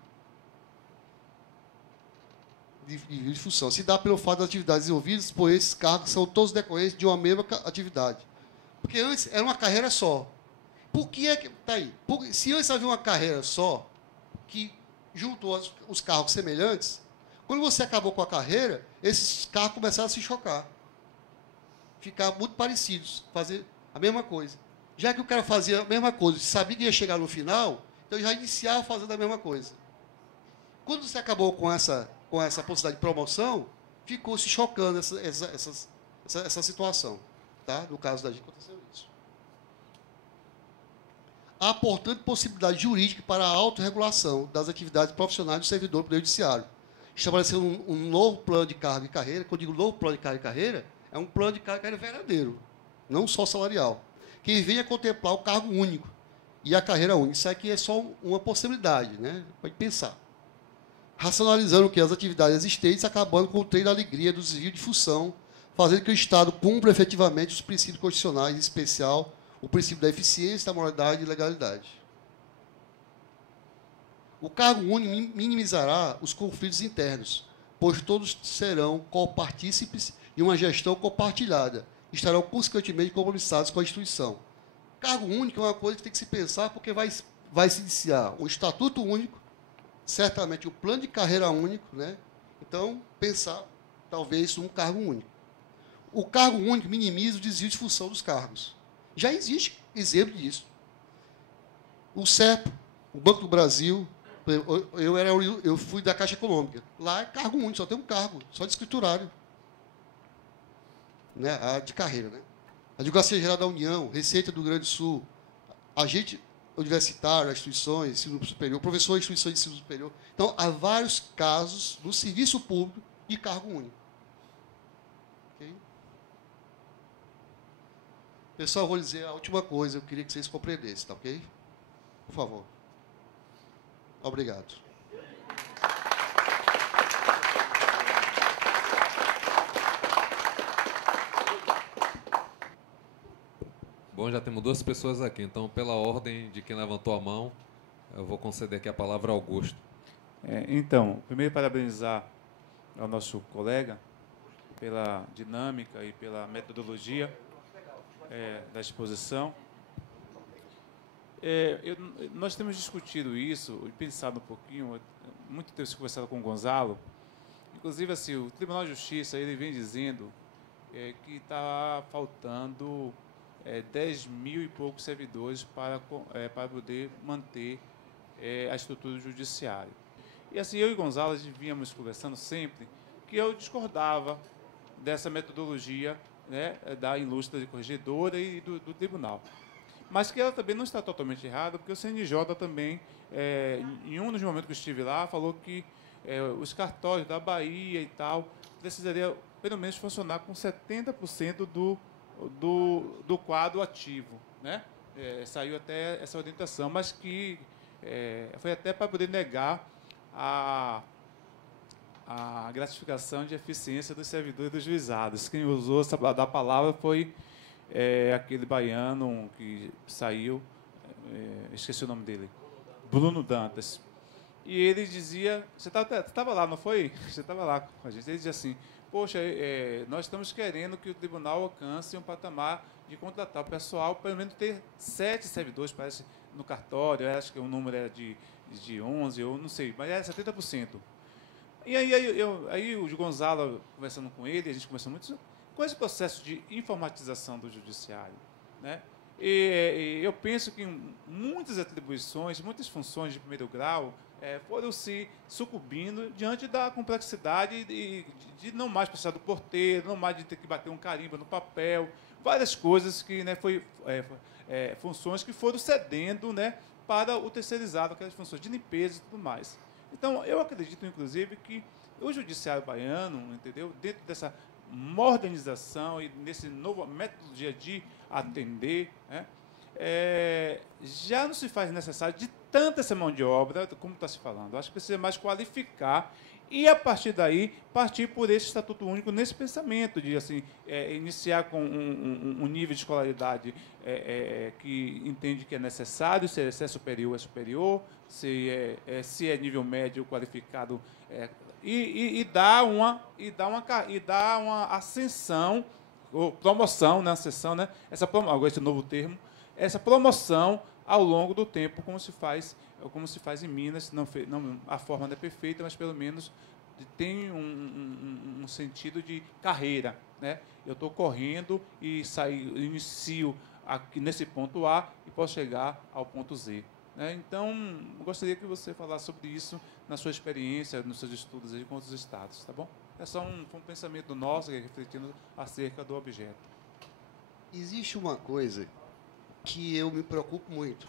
de função. Se dá pelo fato das atividades desenvolvidas, pois esses cargos são todos decorrentes de uma mesma atividade. Porque antes era uma carreira só. Por que é que... Está aí. Se antes havia uma carreira só, que juntou os cargos semelhantes, quando você acabou com a carreira, esses cargos começaram a se chocar. Ficar muito parecidos, fazer a mesma coisa. Já que o cara fazia a mesma coisa, sabia que ia chegar no final, então já iniciava fazendo a mesma coisa. Quando você acabou com essa possibilidade de promoção, ficou se chocando essa situação. Tá? No caso da gente, aconteceu isso. Há, portanto, possibilidade jurídica para a autorregulação das atividades profissionais do servidor do Poder Judiciário, estabelecendo um novo plano de cargo e carreira. Quando eu digo novo plano de cargo e carreira, é um plano de cargo e carreira verdadeiro, não só salarial, que venha contemplar o cargo único e a carreira única. Isso aqui é só uma possibilidade, né? Pode pensar. Racionalizando que as atividades existentes, acabando com o trem da alegria do desvio de função, fazendo que o Estado cumpra efetivamente os princípios constitucionais, em especial o princípio da eficiência, da moralidade e legalidade. O cargo único minimizará os conflitos internos, pois todos serão copartícipes de uma gestão compartilhada, estarão consequentemente compromissados com a instituição. Cargo único é uma coisa que tem que se pensar, porque vai se iniciar um estatuto único, certamente um plano de carreira único, né? Então, pensar, talvez, um cargo único. O cargo único minimiza o desvio de função dos cargos. Já existe exemplo disso. O CEP, o Banco do Brasil, eu fui da Caixa Econômica. Lá é cargo único, só tem um cargo, só de escriturário. Né? A de carreira, né? A Advocacia Geral da União, Receita do Rio Grande do Sul, agente universitário, instituições, ensino superior, professor de instituições de ensino superior. Então, há vários casos no serviço público de cargo único. Okay? Pessoal, vou dizer a última coisa, eu queria que vocês compreendessem, tá ok? Por favor. Obrigado. Bom, já temos duas pessoas aqui, então, pela ordem de quem levantou a mão, eu vou conceder aqui a palavra ao Augusto. Então, primeiro parabenizar ao nosso colega pela dinâmica e pela metodologia da exposição. Nós temos discutido isso e pensado um pouquinho, muito tempo conversado com o Gonzalo. Inclusive, assim, o Tribunal de Justiça ele vem dizendo que está faltando 10 mil e poucos servidores para poder manter a estrutura judiciária. E assim, eu e Gonzalo vínhamos conversando sempre que eu discordava dessa metodologia, né, da ilustre corregedora e do tribunal. Mas que ela também não está totalmente errada, porque o CNJ também, em um dos momentos que eu estive lá, falou que os cartórios da Bahia e tal precisaria, pelo menos, funcionar com 70% do quadro ativo, né? Saiu até essa orientação, mas que foi até para poder negar a gratificação de eficiência dos servidores dos juizados. Quem usou da palavra foi aquele baiano que saiu, esqueci o nome dele, Bruno Dantas. E ele dizia, você estava lá, não foi? Você estava lá com a gente. Ele dizia assim, poxa, nós estamos querendo que o tribunal alcance um patamar de contratar o pessoal, pelo menos ter 7 servidores, parece, no cartório, acho que o número era de 11, eu não sei, mas era 70%. E aí o Gonzalo, conversando com ele, a gente conversou muito com esse processo de informatização do judiciário, né? E eu penso que muitas atribuições, muitas funções de primeiro grau foram se sucumbindo diante da complexidade de não mais precisar do porteiro, não mais de ter que bater um carimbo no papel, várias coisas que, né, funções que foram cedendo, né, para o terceirizado, aquelas funções de limpeza e tudo mais. Então, eu acredito, inclusive, que o judiciário baiano, entendeu, dentro dessa modernização e nesse novo método de atender, né, já não se faz necessário de tanta essa mão de obra, como está se falando. Acho que precisa mais qualificar e, a partir daí, partir por esse Estatuto Único nesse pensamento de assim, iniciar com um nível de escolaridade que entende que é necessário, se é superior, é superior, se é nível médio qualificado, e dar uma ascensão, ou promoção, né, ascensão, né, agora esse novo termo, essa promoção ao longo do tempo, como se faz em Minas. Não, a forma não é perfeita, mas pelo menos tem um sentido de carreira, né? Eu estou correndo e inicio aqui nesse ponto A e posso chegar ao ponto Z, né? Então, eu gostaria que você falasse sobre isso na sua experiência, nos seus estudos aí com outros estados, tá bom? É só um pensamento nosso, refletindo acerca do objeto. Existe uma coisa que eu me preocupo muito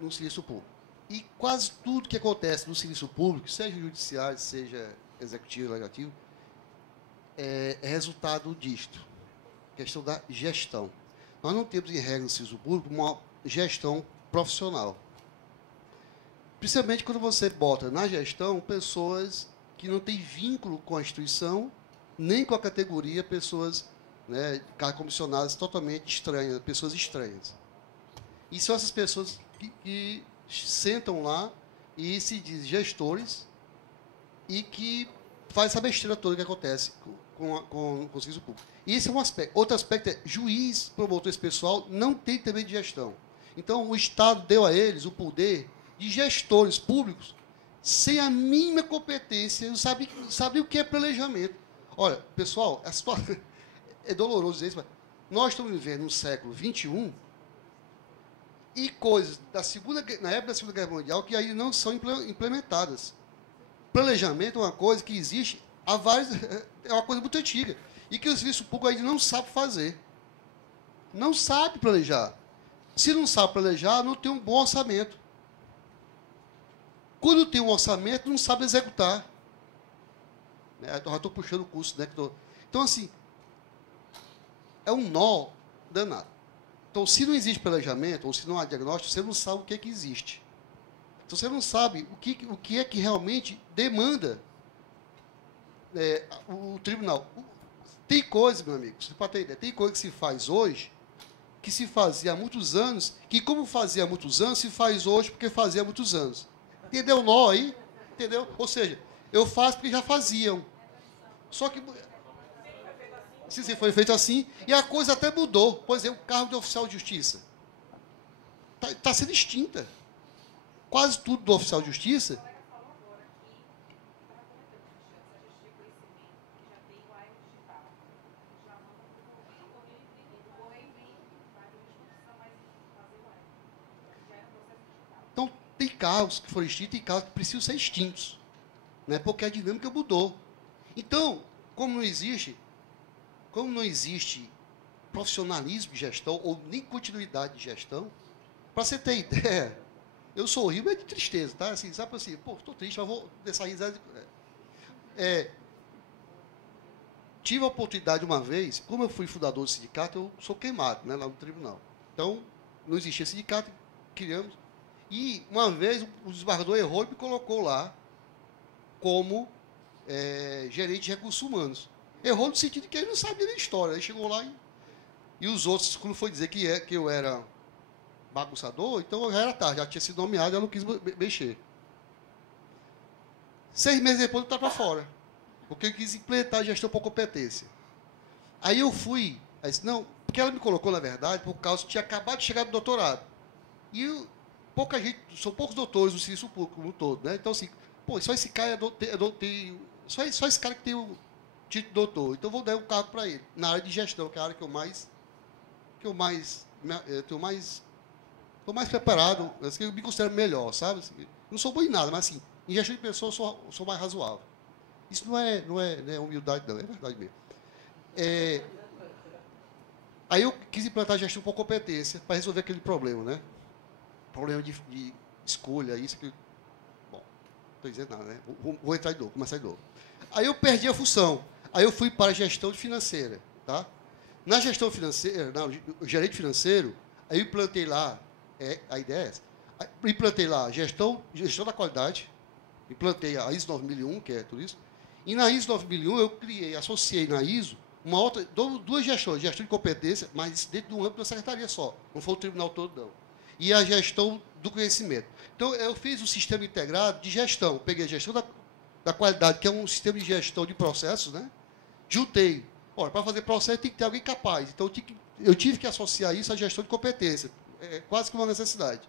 no serviço público. E quase tudo que acontece no serviço público, seja judiciário, seja executivo, legislativo, é resultado disto. Questão da gestão. Nós não temos, em regra, no serviço público, uma gestão profissional. Principalmente quando você bota na gestão pessoas que não têm vínculo com a instituição, nem com a categoria, pessoas, né, comissionadas totalmente estranhas, pessoas estranhas. E são essas pessoas que sentam lá e se dizem gestores e que faz essa besteira toda que acontece com o serviço público. E esse é um aspecto. Outro aspecto é juiz, promotor, esse pessoal não tem também de gestão. Então, o Estado deu a eles o poder de gestores públicos sem a mínima competência, não sabe o que é planejamento. Olha, pessoal, a situação é doloroso dizer isso, mas nós estamos vivendo no século XXI e coisas na época da Segunda Guerra Mundial que aí não são implementadas. Planejamento é uma coisa que existe há é uma coisa muito antiga e que o serviço público ainda não sabe fazer. Não sabe planejar. Se não sabe planejar, não tem um bom orçamento. Quando tem um orçamento, não sabe executar. Eu já estou puxando o curso, né? Então, assim, é um nó danado. Então, se não existe planejamento, ou se não há diagnóstico, você não sabe o que é que existe. Então, você não sabe o que é que realmente demanda o tribunal. Tem coisa, meu amigo, você pode ter ideia, tem coisa que se faz hoje, que se fazia há muitos anos, que como fazia há muitos anos, se faz hoje porque fazia há muitos anos. Entendeu o nó aí? Entendeu? Ou seja, eu faço porque já faziam. Só que se foi feito assim, e a coisa até mudou. Por exemplo, o cargo de oficial de justiça está sendo extinta. Quase tudo do oficial de justiça. Então, tem cargos que foram extintos e cargos que precisam ser extintos, né? Porque a dinâmica mudou. Então, como não existe profissionalismo de gestão ou nem continuidade de gestão, para você ter ideia, eu sou horrível de tristeza, tá? Assim, sabe assim, pô, estou triste, mas vou dessa risada. Tive a oportunidade uma vez, como eu fui fundador do sindicato, eu sou queimado, né, lá no tribunal. Então, não existia sindicato, criamos. E uma vez o desembargador errou e me colocou lá como gerente de recursos humanos. Errou no sentido que ele não sabia da história. Ele chegou lá e E os outros, quando foi dizer que eu era bagunçador, então já era tarde, já tinha sido nomeado, eu não quis mexer. 6 meses depois eu estava para fora, porque eu quis implementar a gestão por competência. Aí eu fui, aí disse, não, porque ela me colocou, na verdade, por causa que tinha acabado de chegar do doutorado. E pouca gente, são poucos doutores no serviço público no todo, né? Então, assim, pô, só esse cara só esse cara que tem o título de doutor, então eu vou dar um cargo para ele, na área de gestão, que é a área que estou mais preparado, assim, eu me considero melhor, sabe? Assim, não sou bom em nada, mas assim, em gestão de pessoas eu sou mais razoável. Isso não é humildade, não, é verdade mesmo. Aí eu quis implantar a gestão por competência para resolver aquele problema, né? Problema de escolha, isso, aquilo. Bom, não estou dizendo nada, né? Vou entrar de novo, começar de novo. Aí eu perdi a função. Aí eu fui para a gestão financeira, tá? Na gestão financeira, o gerente financeiro, aí eu implantei lá, a ideia é essa, implantei lá gestão da qualidade, implantei a ISO 9001, que é tudo isso, e na ISO 9001 eu associei na ISO duas gestões, gestão de competência, mas dentro de um âmbito da secretaria só, não foi o tribunal todo, não. E a gestão do conhecimento. Então, eu fiz um sistema integrado de gestão, peguei a gestão da qualidade, que é um sistema de gestão de processos, né? Juntei. Olha, para fazer processo tem que ter alguém capaz. Então, eu tive que associar isso à gestão de competência. É quase que uma necessidade.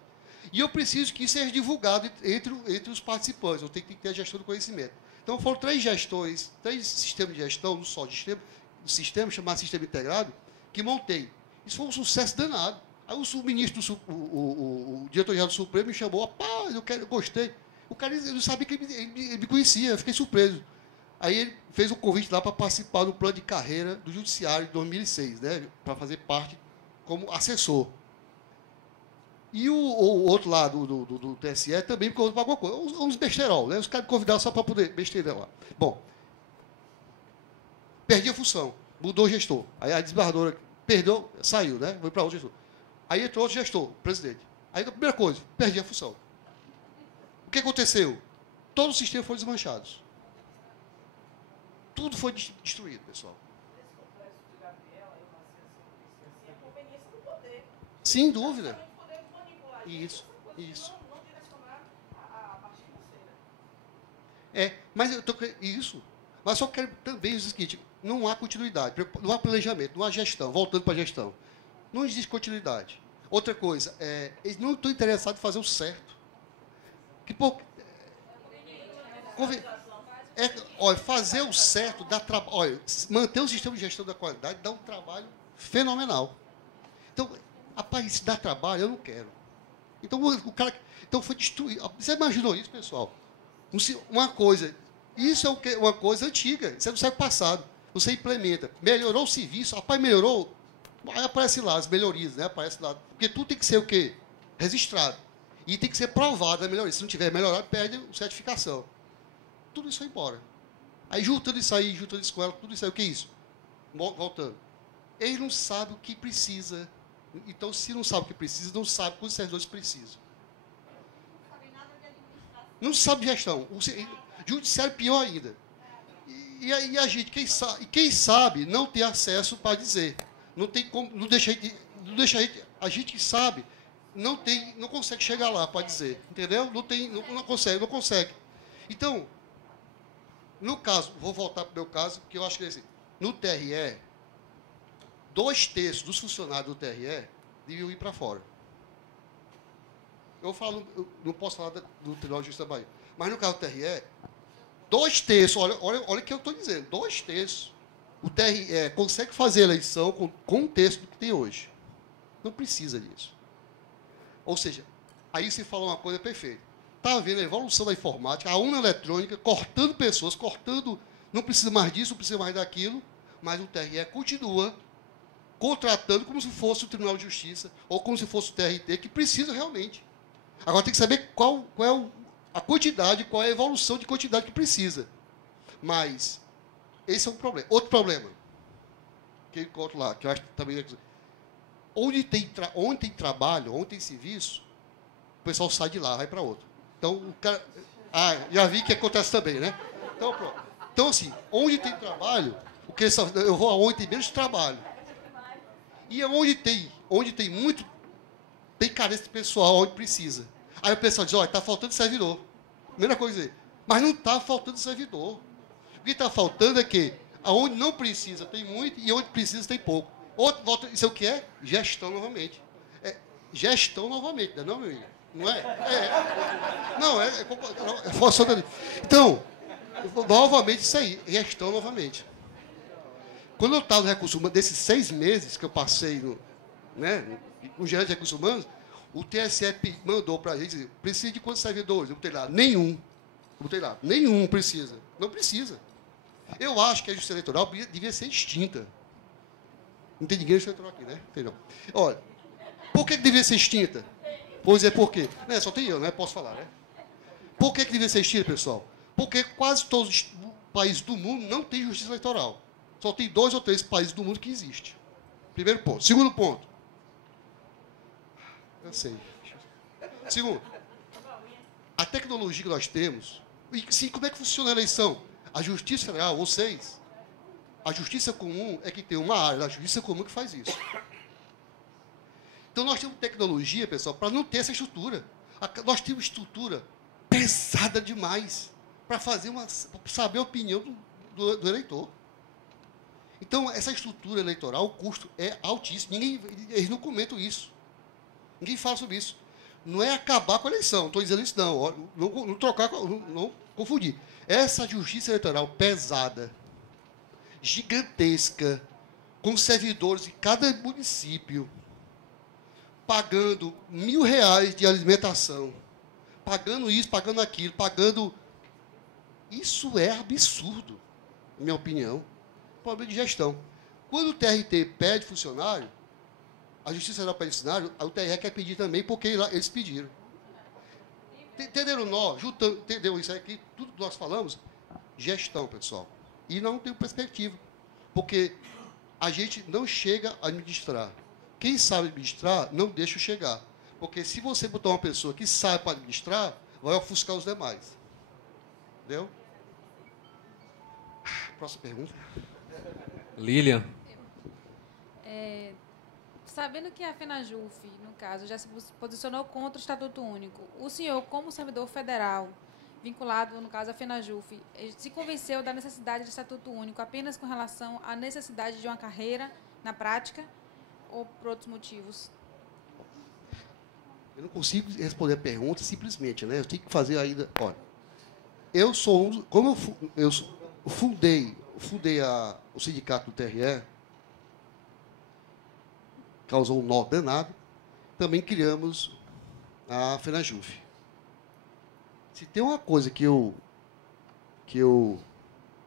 E eu preciso que isso seja divulgado entre os participantes. Eu tenho que ter a gestão do conhecimento. Então, foram 3 sistemas de gestão, um sistema chamado Sistema Integrado, que montei. Isso foi um sucesso danado. Aí o ministro, o diretor-geral do Supremo me chamou, rapaz, eu gostei. O cara, ele não sabia que ele me conhecia, eu fiquei surpreso. Aí ele fez um convite lá para participar do plano de carreira do Judiciário de 2006, né, para fazer parte como assessor. E o outro lado do TSE também me convidou para alguma coisa. Uns besterol, né? Os caras me convidaram só para poder besteirar lá. Bom, perdi a função, mudou o gestor. Aí a desembargadora perdeu, saiu, né? Foi para outro gestor. Aí entrou outro gestor, presidente. Aí a primeira coisa, perdi a função. O que aconteceu? Todo o sistema foi desmanchado. Tudo foi destruído, pessoal. Sem dúvida. Isso. Mas eu tô isso. Mas só quero também dizer o seguinte: não há continuidade, não há planejamento, não há gestão. Voltando para a gestão, não existe continuidade. Outra coisa, eles não estão interessados em fazer o certo. Olha, fazer o certo dá trabalho. Olha, manter o sistema de gestão da qualidade dá um trabalho fenomenal. Então, rapaz, se dá trabalho, eu não quero. Então, então foi destruído. Você imaginou isso, pessoal? Uma coisa, isso é uma coisa antiga, isso é do século passado. Você implementa, melhorou o serviço, rapaz, melhorou, aí aparece lá as melhorias, né? Aparece lá. Porque tudo tem que ser o quê? Registrado. E tem que ser provado a melhoria. Se não tiver melhorado, perde a certificação. Tudo isso vai embora. Aí, juntando isso com ela, tudo isso aí, o que é isso? Voltando. Ele não sabe o que precisa. Então, se não sabe o que precisa, não sabe quantos servidores precisam. Não sabe de gestão. O judiciário pior ainda. E aí a gente, quem sabe, não tem acesso para dizer. Não tem como, não deixa a gente que sabe, não consegue chegar lá para dizer. Entendeu? Não consegue. Então, no caso, vou voltar para o meu caso, que eu acho que é assim, no TRE, 2/3 dos funcionários do TRE deviam ir para fora. Eu não posso falar do Tribunal de Justiça da Bahia, mas no caso do TRE, 2/3, olha o que eu estou dizendo, 2/3. O TRE consegue fazer eleição com 1/3 do que tem hoje. Não precisa disso. Ou seja, aí se fala uma coisa perfeita. Está vendo a evolução da informática, a urna eletrônica, cortando pessoas, não precisa mais disso, não precisa mais daquilo, mas o TRE continua contratando como se fosse o Tribunal de Justiça ou como se fosse o TRT, que precisa realmente. Agora tem que saber qual é a quantidade, qual é a evolução de quantidade que precisa. Mas esse é um problema. Outro problema, que eu encontro lá, que eu acho que também onde tem trabalho, onde tem serviço, o pessoal sai de lá, vai para outro. Então, o cara... já vi que acontece também, né? Então, pronto. Então, assim, onde tem trabalho, eu vou aonde tem menos trabalho. E é onde tem muito, tem carência de pessoal, onde precisa. Aí o pessoal diz, olha, está faltando servidor. Primeira coisa, mas não está faltando servidor. O que está faltando é que aonde não precisa tem muito e onde precisa tem pouco. Isso é o que é? Gestão novamente. Gestão novamente, não é, não, meu amigo? Não é? É forçando ali. Então, novamente isso aí, gestão novamente. Quando eu estava no recurso humano, desses 6 meses que eu passei no gerente de recursos humanos, o TSE mandou para a gente dizer, precisa de quantos servidores? Eu botei lá, nenhum. Nenhum precisa. Não precisa. Eu acho que a justiça eleitoral devia ser extinta. Não tem ninguém na justiça eleitoral aqui, né? Entendeu? Olha, por que devia ser extinta? Vou dizer por quê. Só tem eu, né? Posso falar, né? Por que devia ser extinta, pessoal? Porque quase todos os países do mundo não têm justiça eleitoral. Só tem 2 ou 3 países do mundo que existe. Primeiro ponto. Segundo ponto. Eu sei. Segundo, a tecnologia que nós temos, e sim, como é que funciona a eleição? A Justiça Federal, vocês, a Justiça Comum é que tem uma área da Justiça Comum que faz isso. Então, nós temos tecnologia, pessoal, para não ter essa estrutura. Nós temos estrutura pesada demais para saber a opinião do eleitor. Então, essa estrutura eleitoral, o custo é altíssimo. Eles não comentam isso. Ninguém fala sobre isso. Não é acabar com a eleição, não estou dizendo isso não. Não trocar, não confundir. Essa justiça eleitoral pesada, gigantesca, com servidores em cada município, pagando R$1.000 de alimentação, pagando isso, pagando aquilo, pagando... Isso é absurdo, na minha opinião. Problema de gestão. Quando o TRT pede funcionário, a Justiça Federal pede funcionário, o TRE quer pedir também, porque eles pediram. Entenderam nós? Entendeu isso aqui? Tudo que nós falamos? Gestão, pessoal. E não tem perspectiva. Porque a gente não chega a administrar. Quem sabe administrar, não deixa chegar. Porque se você botar uma pessoa que sabe para administrar, vai ofuscar os demais. Entendeu? Próxima pergunta. Lilian. Sabendo que a FENAJUF, no caso, já se posicionou contra o Estatuto Único, o senhor, como servidor federal, vinculado, no caso, à FENAJUF, se convenceu da necessidade do Estatuto Único apenas com relação à necessidade de uma carreira na prática ou por outros motivos? Eu não consigo responder a pergunta simplesmente, né? Eu tenho que fazer ainda... Olha, eu sou como eu fundei o sindicato do TRE, causou um nó danado, também criamos a FENAJUF. Se tem uma coisa que eu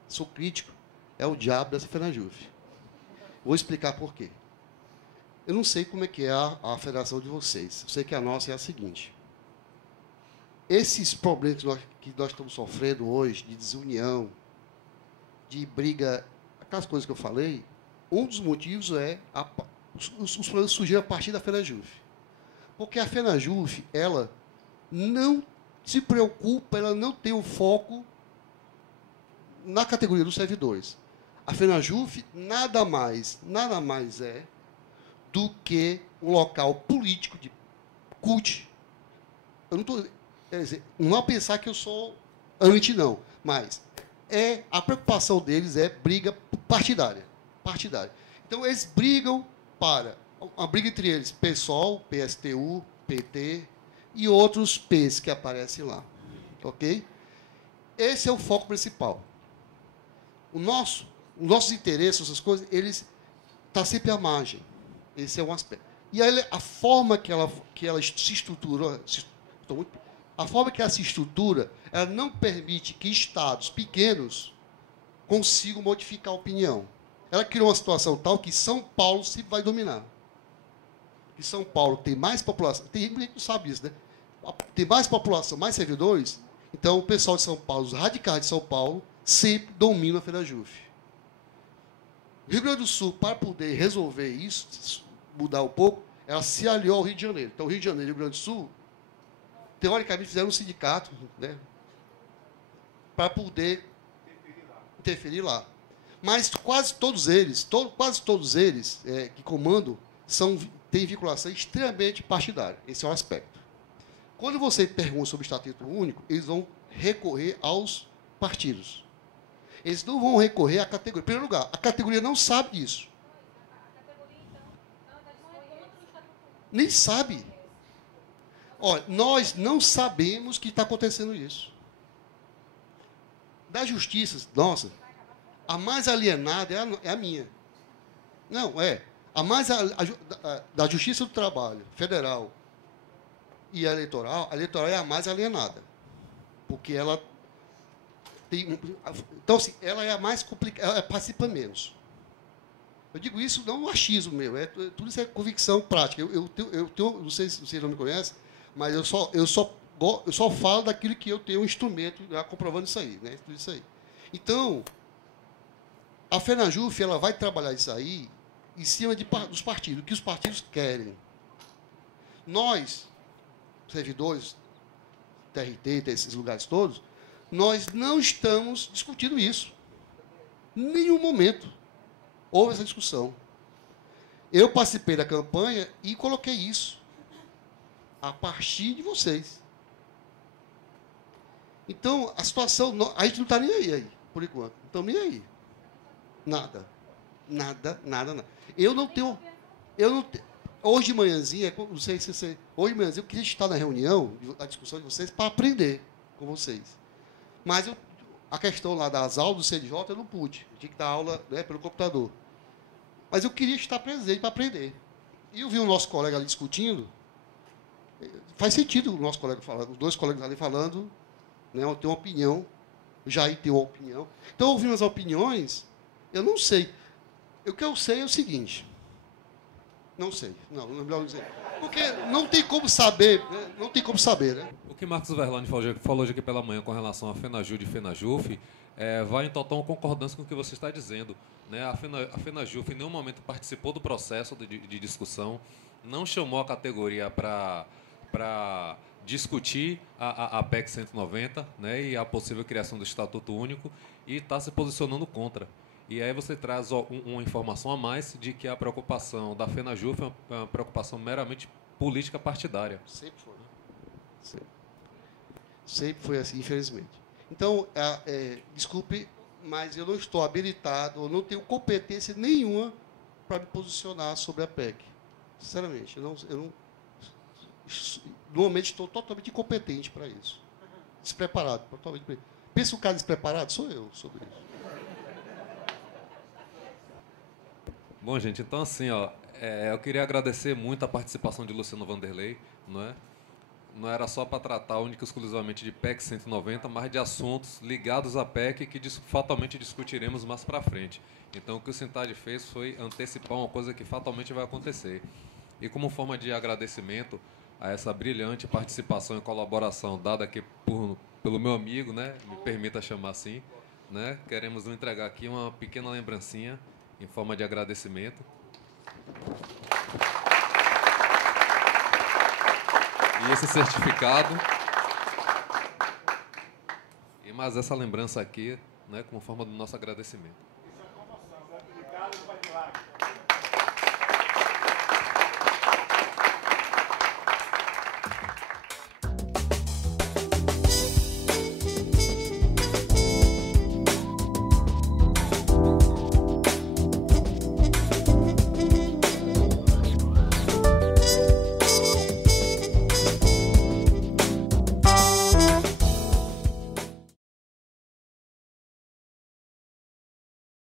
sou crítico, é o diabo dessa FENAJUF. Vou explicar por quê. Eu não sei como é que é a federação de vocês. Eu sei que a nossa é a seguinte. Esses problemas que nós estamos sofrendo hoje, de desunião, de briga, aquelas coisas que eu falei, um dos motivos é os problemas surgiram a partir da FENAJUF. Porque a FENAJUF, ela não se preocupa, ela não tem o foco na categoria dos servidores. A FENAJUF nada mais é do que um local político de CUT. Eu não estou... Não é pensar que eu sou anti, não, mas a preocupação deles é briga partidária. Então, eles brigam para uma briga entre eles, PSOL, PSTU, PT e outros P's que aparecem lá. Ok? Esse é o foco principal. Os nossos interesses, essas coisas, eles estão sempre à margem. Esse é um aspecto. E aí, a forma que ela se estrutura, ela não permite que estados pequenos consigam modificar a opinião. Ela criou uma situação tal que São Paulo sempre vai dominar. E São Paulo tem mais população, tem gente que não sabe isso, né? Tem mais população, mais servidores, então o pessoal de São Paulo, os radicais de São Paulo, sempre dominam a FENAJUF. O Rio Grande do Sul, para poder resolver isso, mudar um pouco, ela se aliou ao Rio de Janeiro. Então, o Rio de Janeiro e o Rio Grande do Sul, teoricamente, fizeram um sindicato, né, para poder interferir lá. Mas quase todos eles que comandam, têm vinculação extremamente partidária. Esse é o aspecto. Quando você pergunta sobre o Estatuto Único, eles vão recorrer aos partidos. Eles não vão recorrer à categoria. Em primeiro lugar, a categoria não sabe disso. Nem sabe. Olha, nós não sabemos que está acontecendo isso. Da justiça, nossa, a mais alienada é a minha. Não, a mais da Justiça do Trabalho Federal e a eleitoral é a mais alienada. Porque ela tem. Então, assim, ela é a mais complicada, ela participa menos. Eu digo isso não é um achismo meu, tudo isso é convicção prática. Eu não sei se vocês não me conhecem, mas eu só falo daquilo que eu tenho um instrumento comprovando isso aí, né? Tudo isso aí. Então, a FENAJUF, ela vai trabalhar isso aí em cima dos partidos, o que os partidos querem. Nós, servidores, TRT, esses lugares todos, nós não estamos discutindo isso. Em nenhum momento houve essa discussão. Eu participei da campanha e coloquei isso a partir de vocês. Então, a situação, a gente não está nem aí, por enquanto. Não estamos nem aí. Nada. Eu não tenho. Hoje de manhãzinha, não sei se você. Hoje de manhãzinha eu queria estar na reunião, na discussão de vocês, para aprender com vocês. Mas a questão lá das aulas do CNJ eu não pude. Eu tinha que dar aula, né, pelo computador. Mas eu queria estar presente para aprender. E eu vi o nosso colega ali discutindo. Faz sentido o nosso colega falando, os dois colegas ali falando, né, tem uma opinião, o Jair tem uma opinião. Então, ouvindo as opiniões, eu não sei. O que eu sei é o seguinte. Não sei. Não é melhor dizer. Porque não tem como saber, né? Não tem como saber, né? O que Marcos Verlani falou hoje aqui pela manhã com relação a FENAJUD e FENAJUF vai em total concordância com o que você está dizendo. Né? A FENAJUF em nenhum momento participou do processo de discussão, não chamou a categoria para discutir a PEC 190, né, e a possível criação do Estatuto Único, e está se posicionando contra. E aí você traz uma informação a mais de que a preocupação da FENAJUF é uma preocupação meramente política partidária. Sempre foi. Sempre foi assim, infelizmente. Então, desculpe, mas eu não estou habilitado, eu não tenho competência nenhuma para me posicionar sobre a PEC. Sinceramente, eu não normalmente estou totalmente incompetente para isso. Despreparado, totalmente. Pensa um cara despreparado? Sou eu sobre isso. Bom, gente, então assim, ó, eu queria agradecer muito a participação de Luciano Vanderlei, não é? Não era só para tratar única e exclusivamente de PEC 190, mas de assuntos ligados à PEC que fatalmente discutiremos mais para frente. Então, o que o Sintad fez foi antecipar uma coisa que fatalmente vai acontecer. E como forma de agradecimento a essa brilhante participação e colaboração dada aqui pelo meu amigo, né, me permita chamar assim, né, queremos lhe entregar aqui uma pequena lembrancinha em forma de agradecimento. E esse certificado, e mais essa lembrança aqui, né, como forma do nosso agradecimento.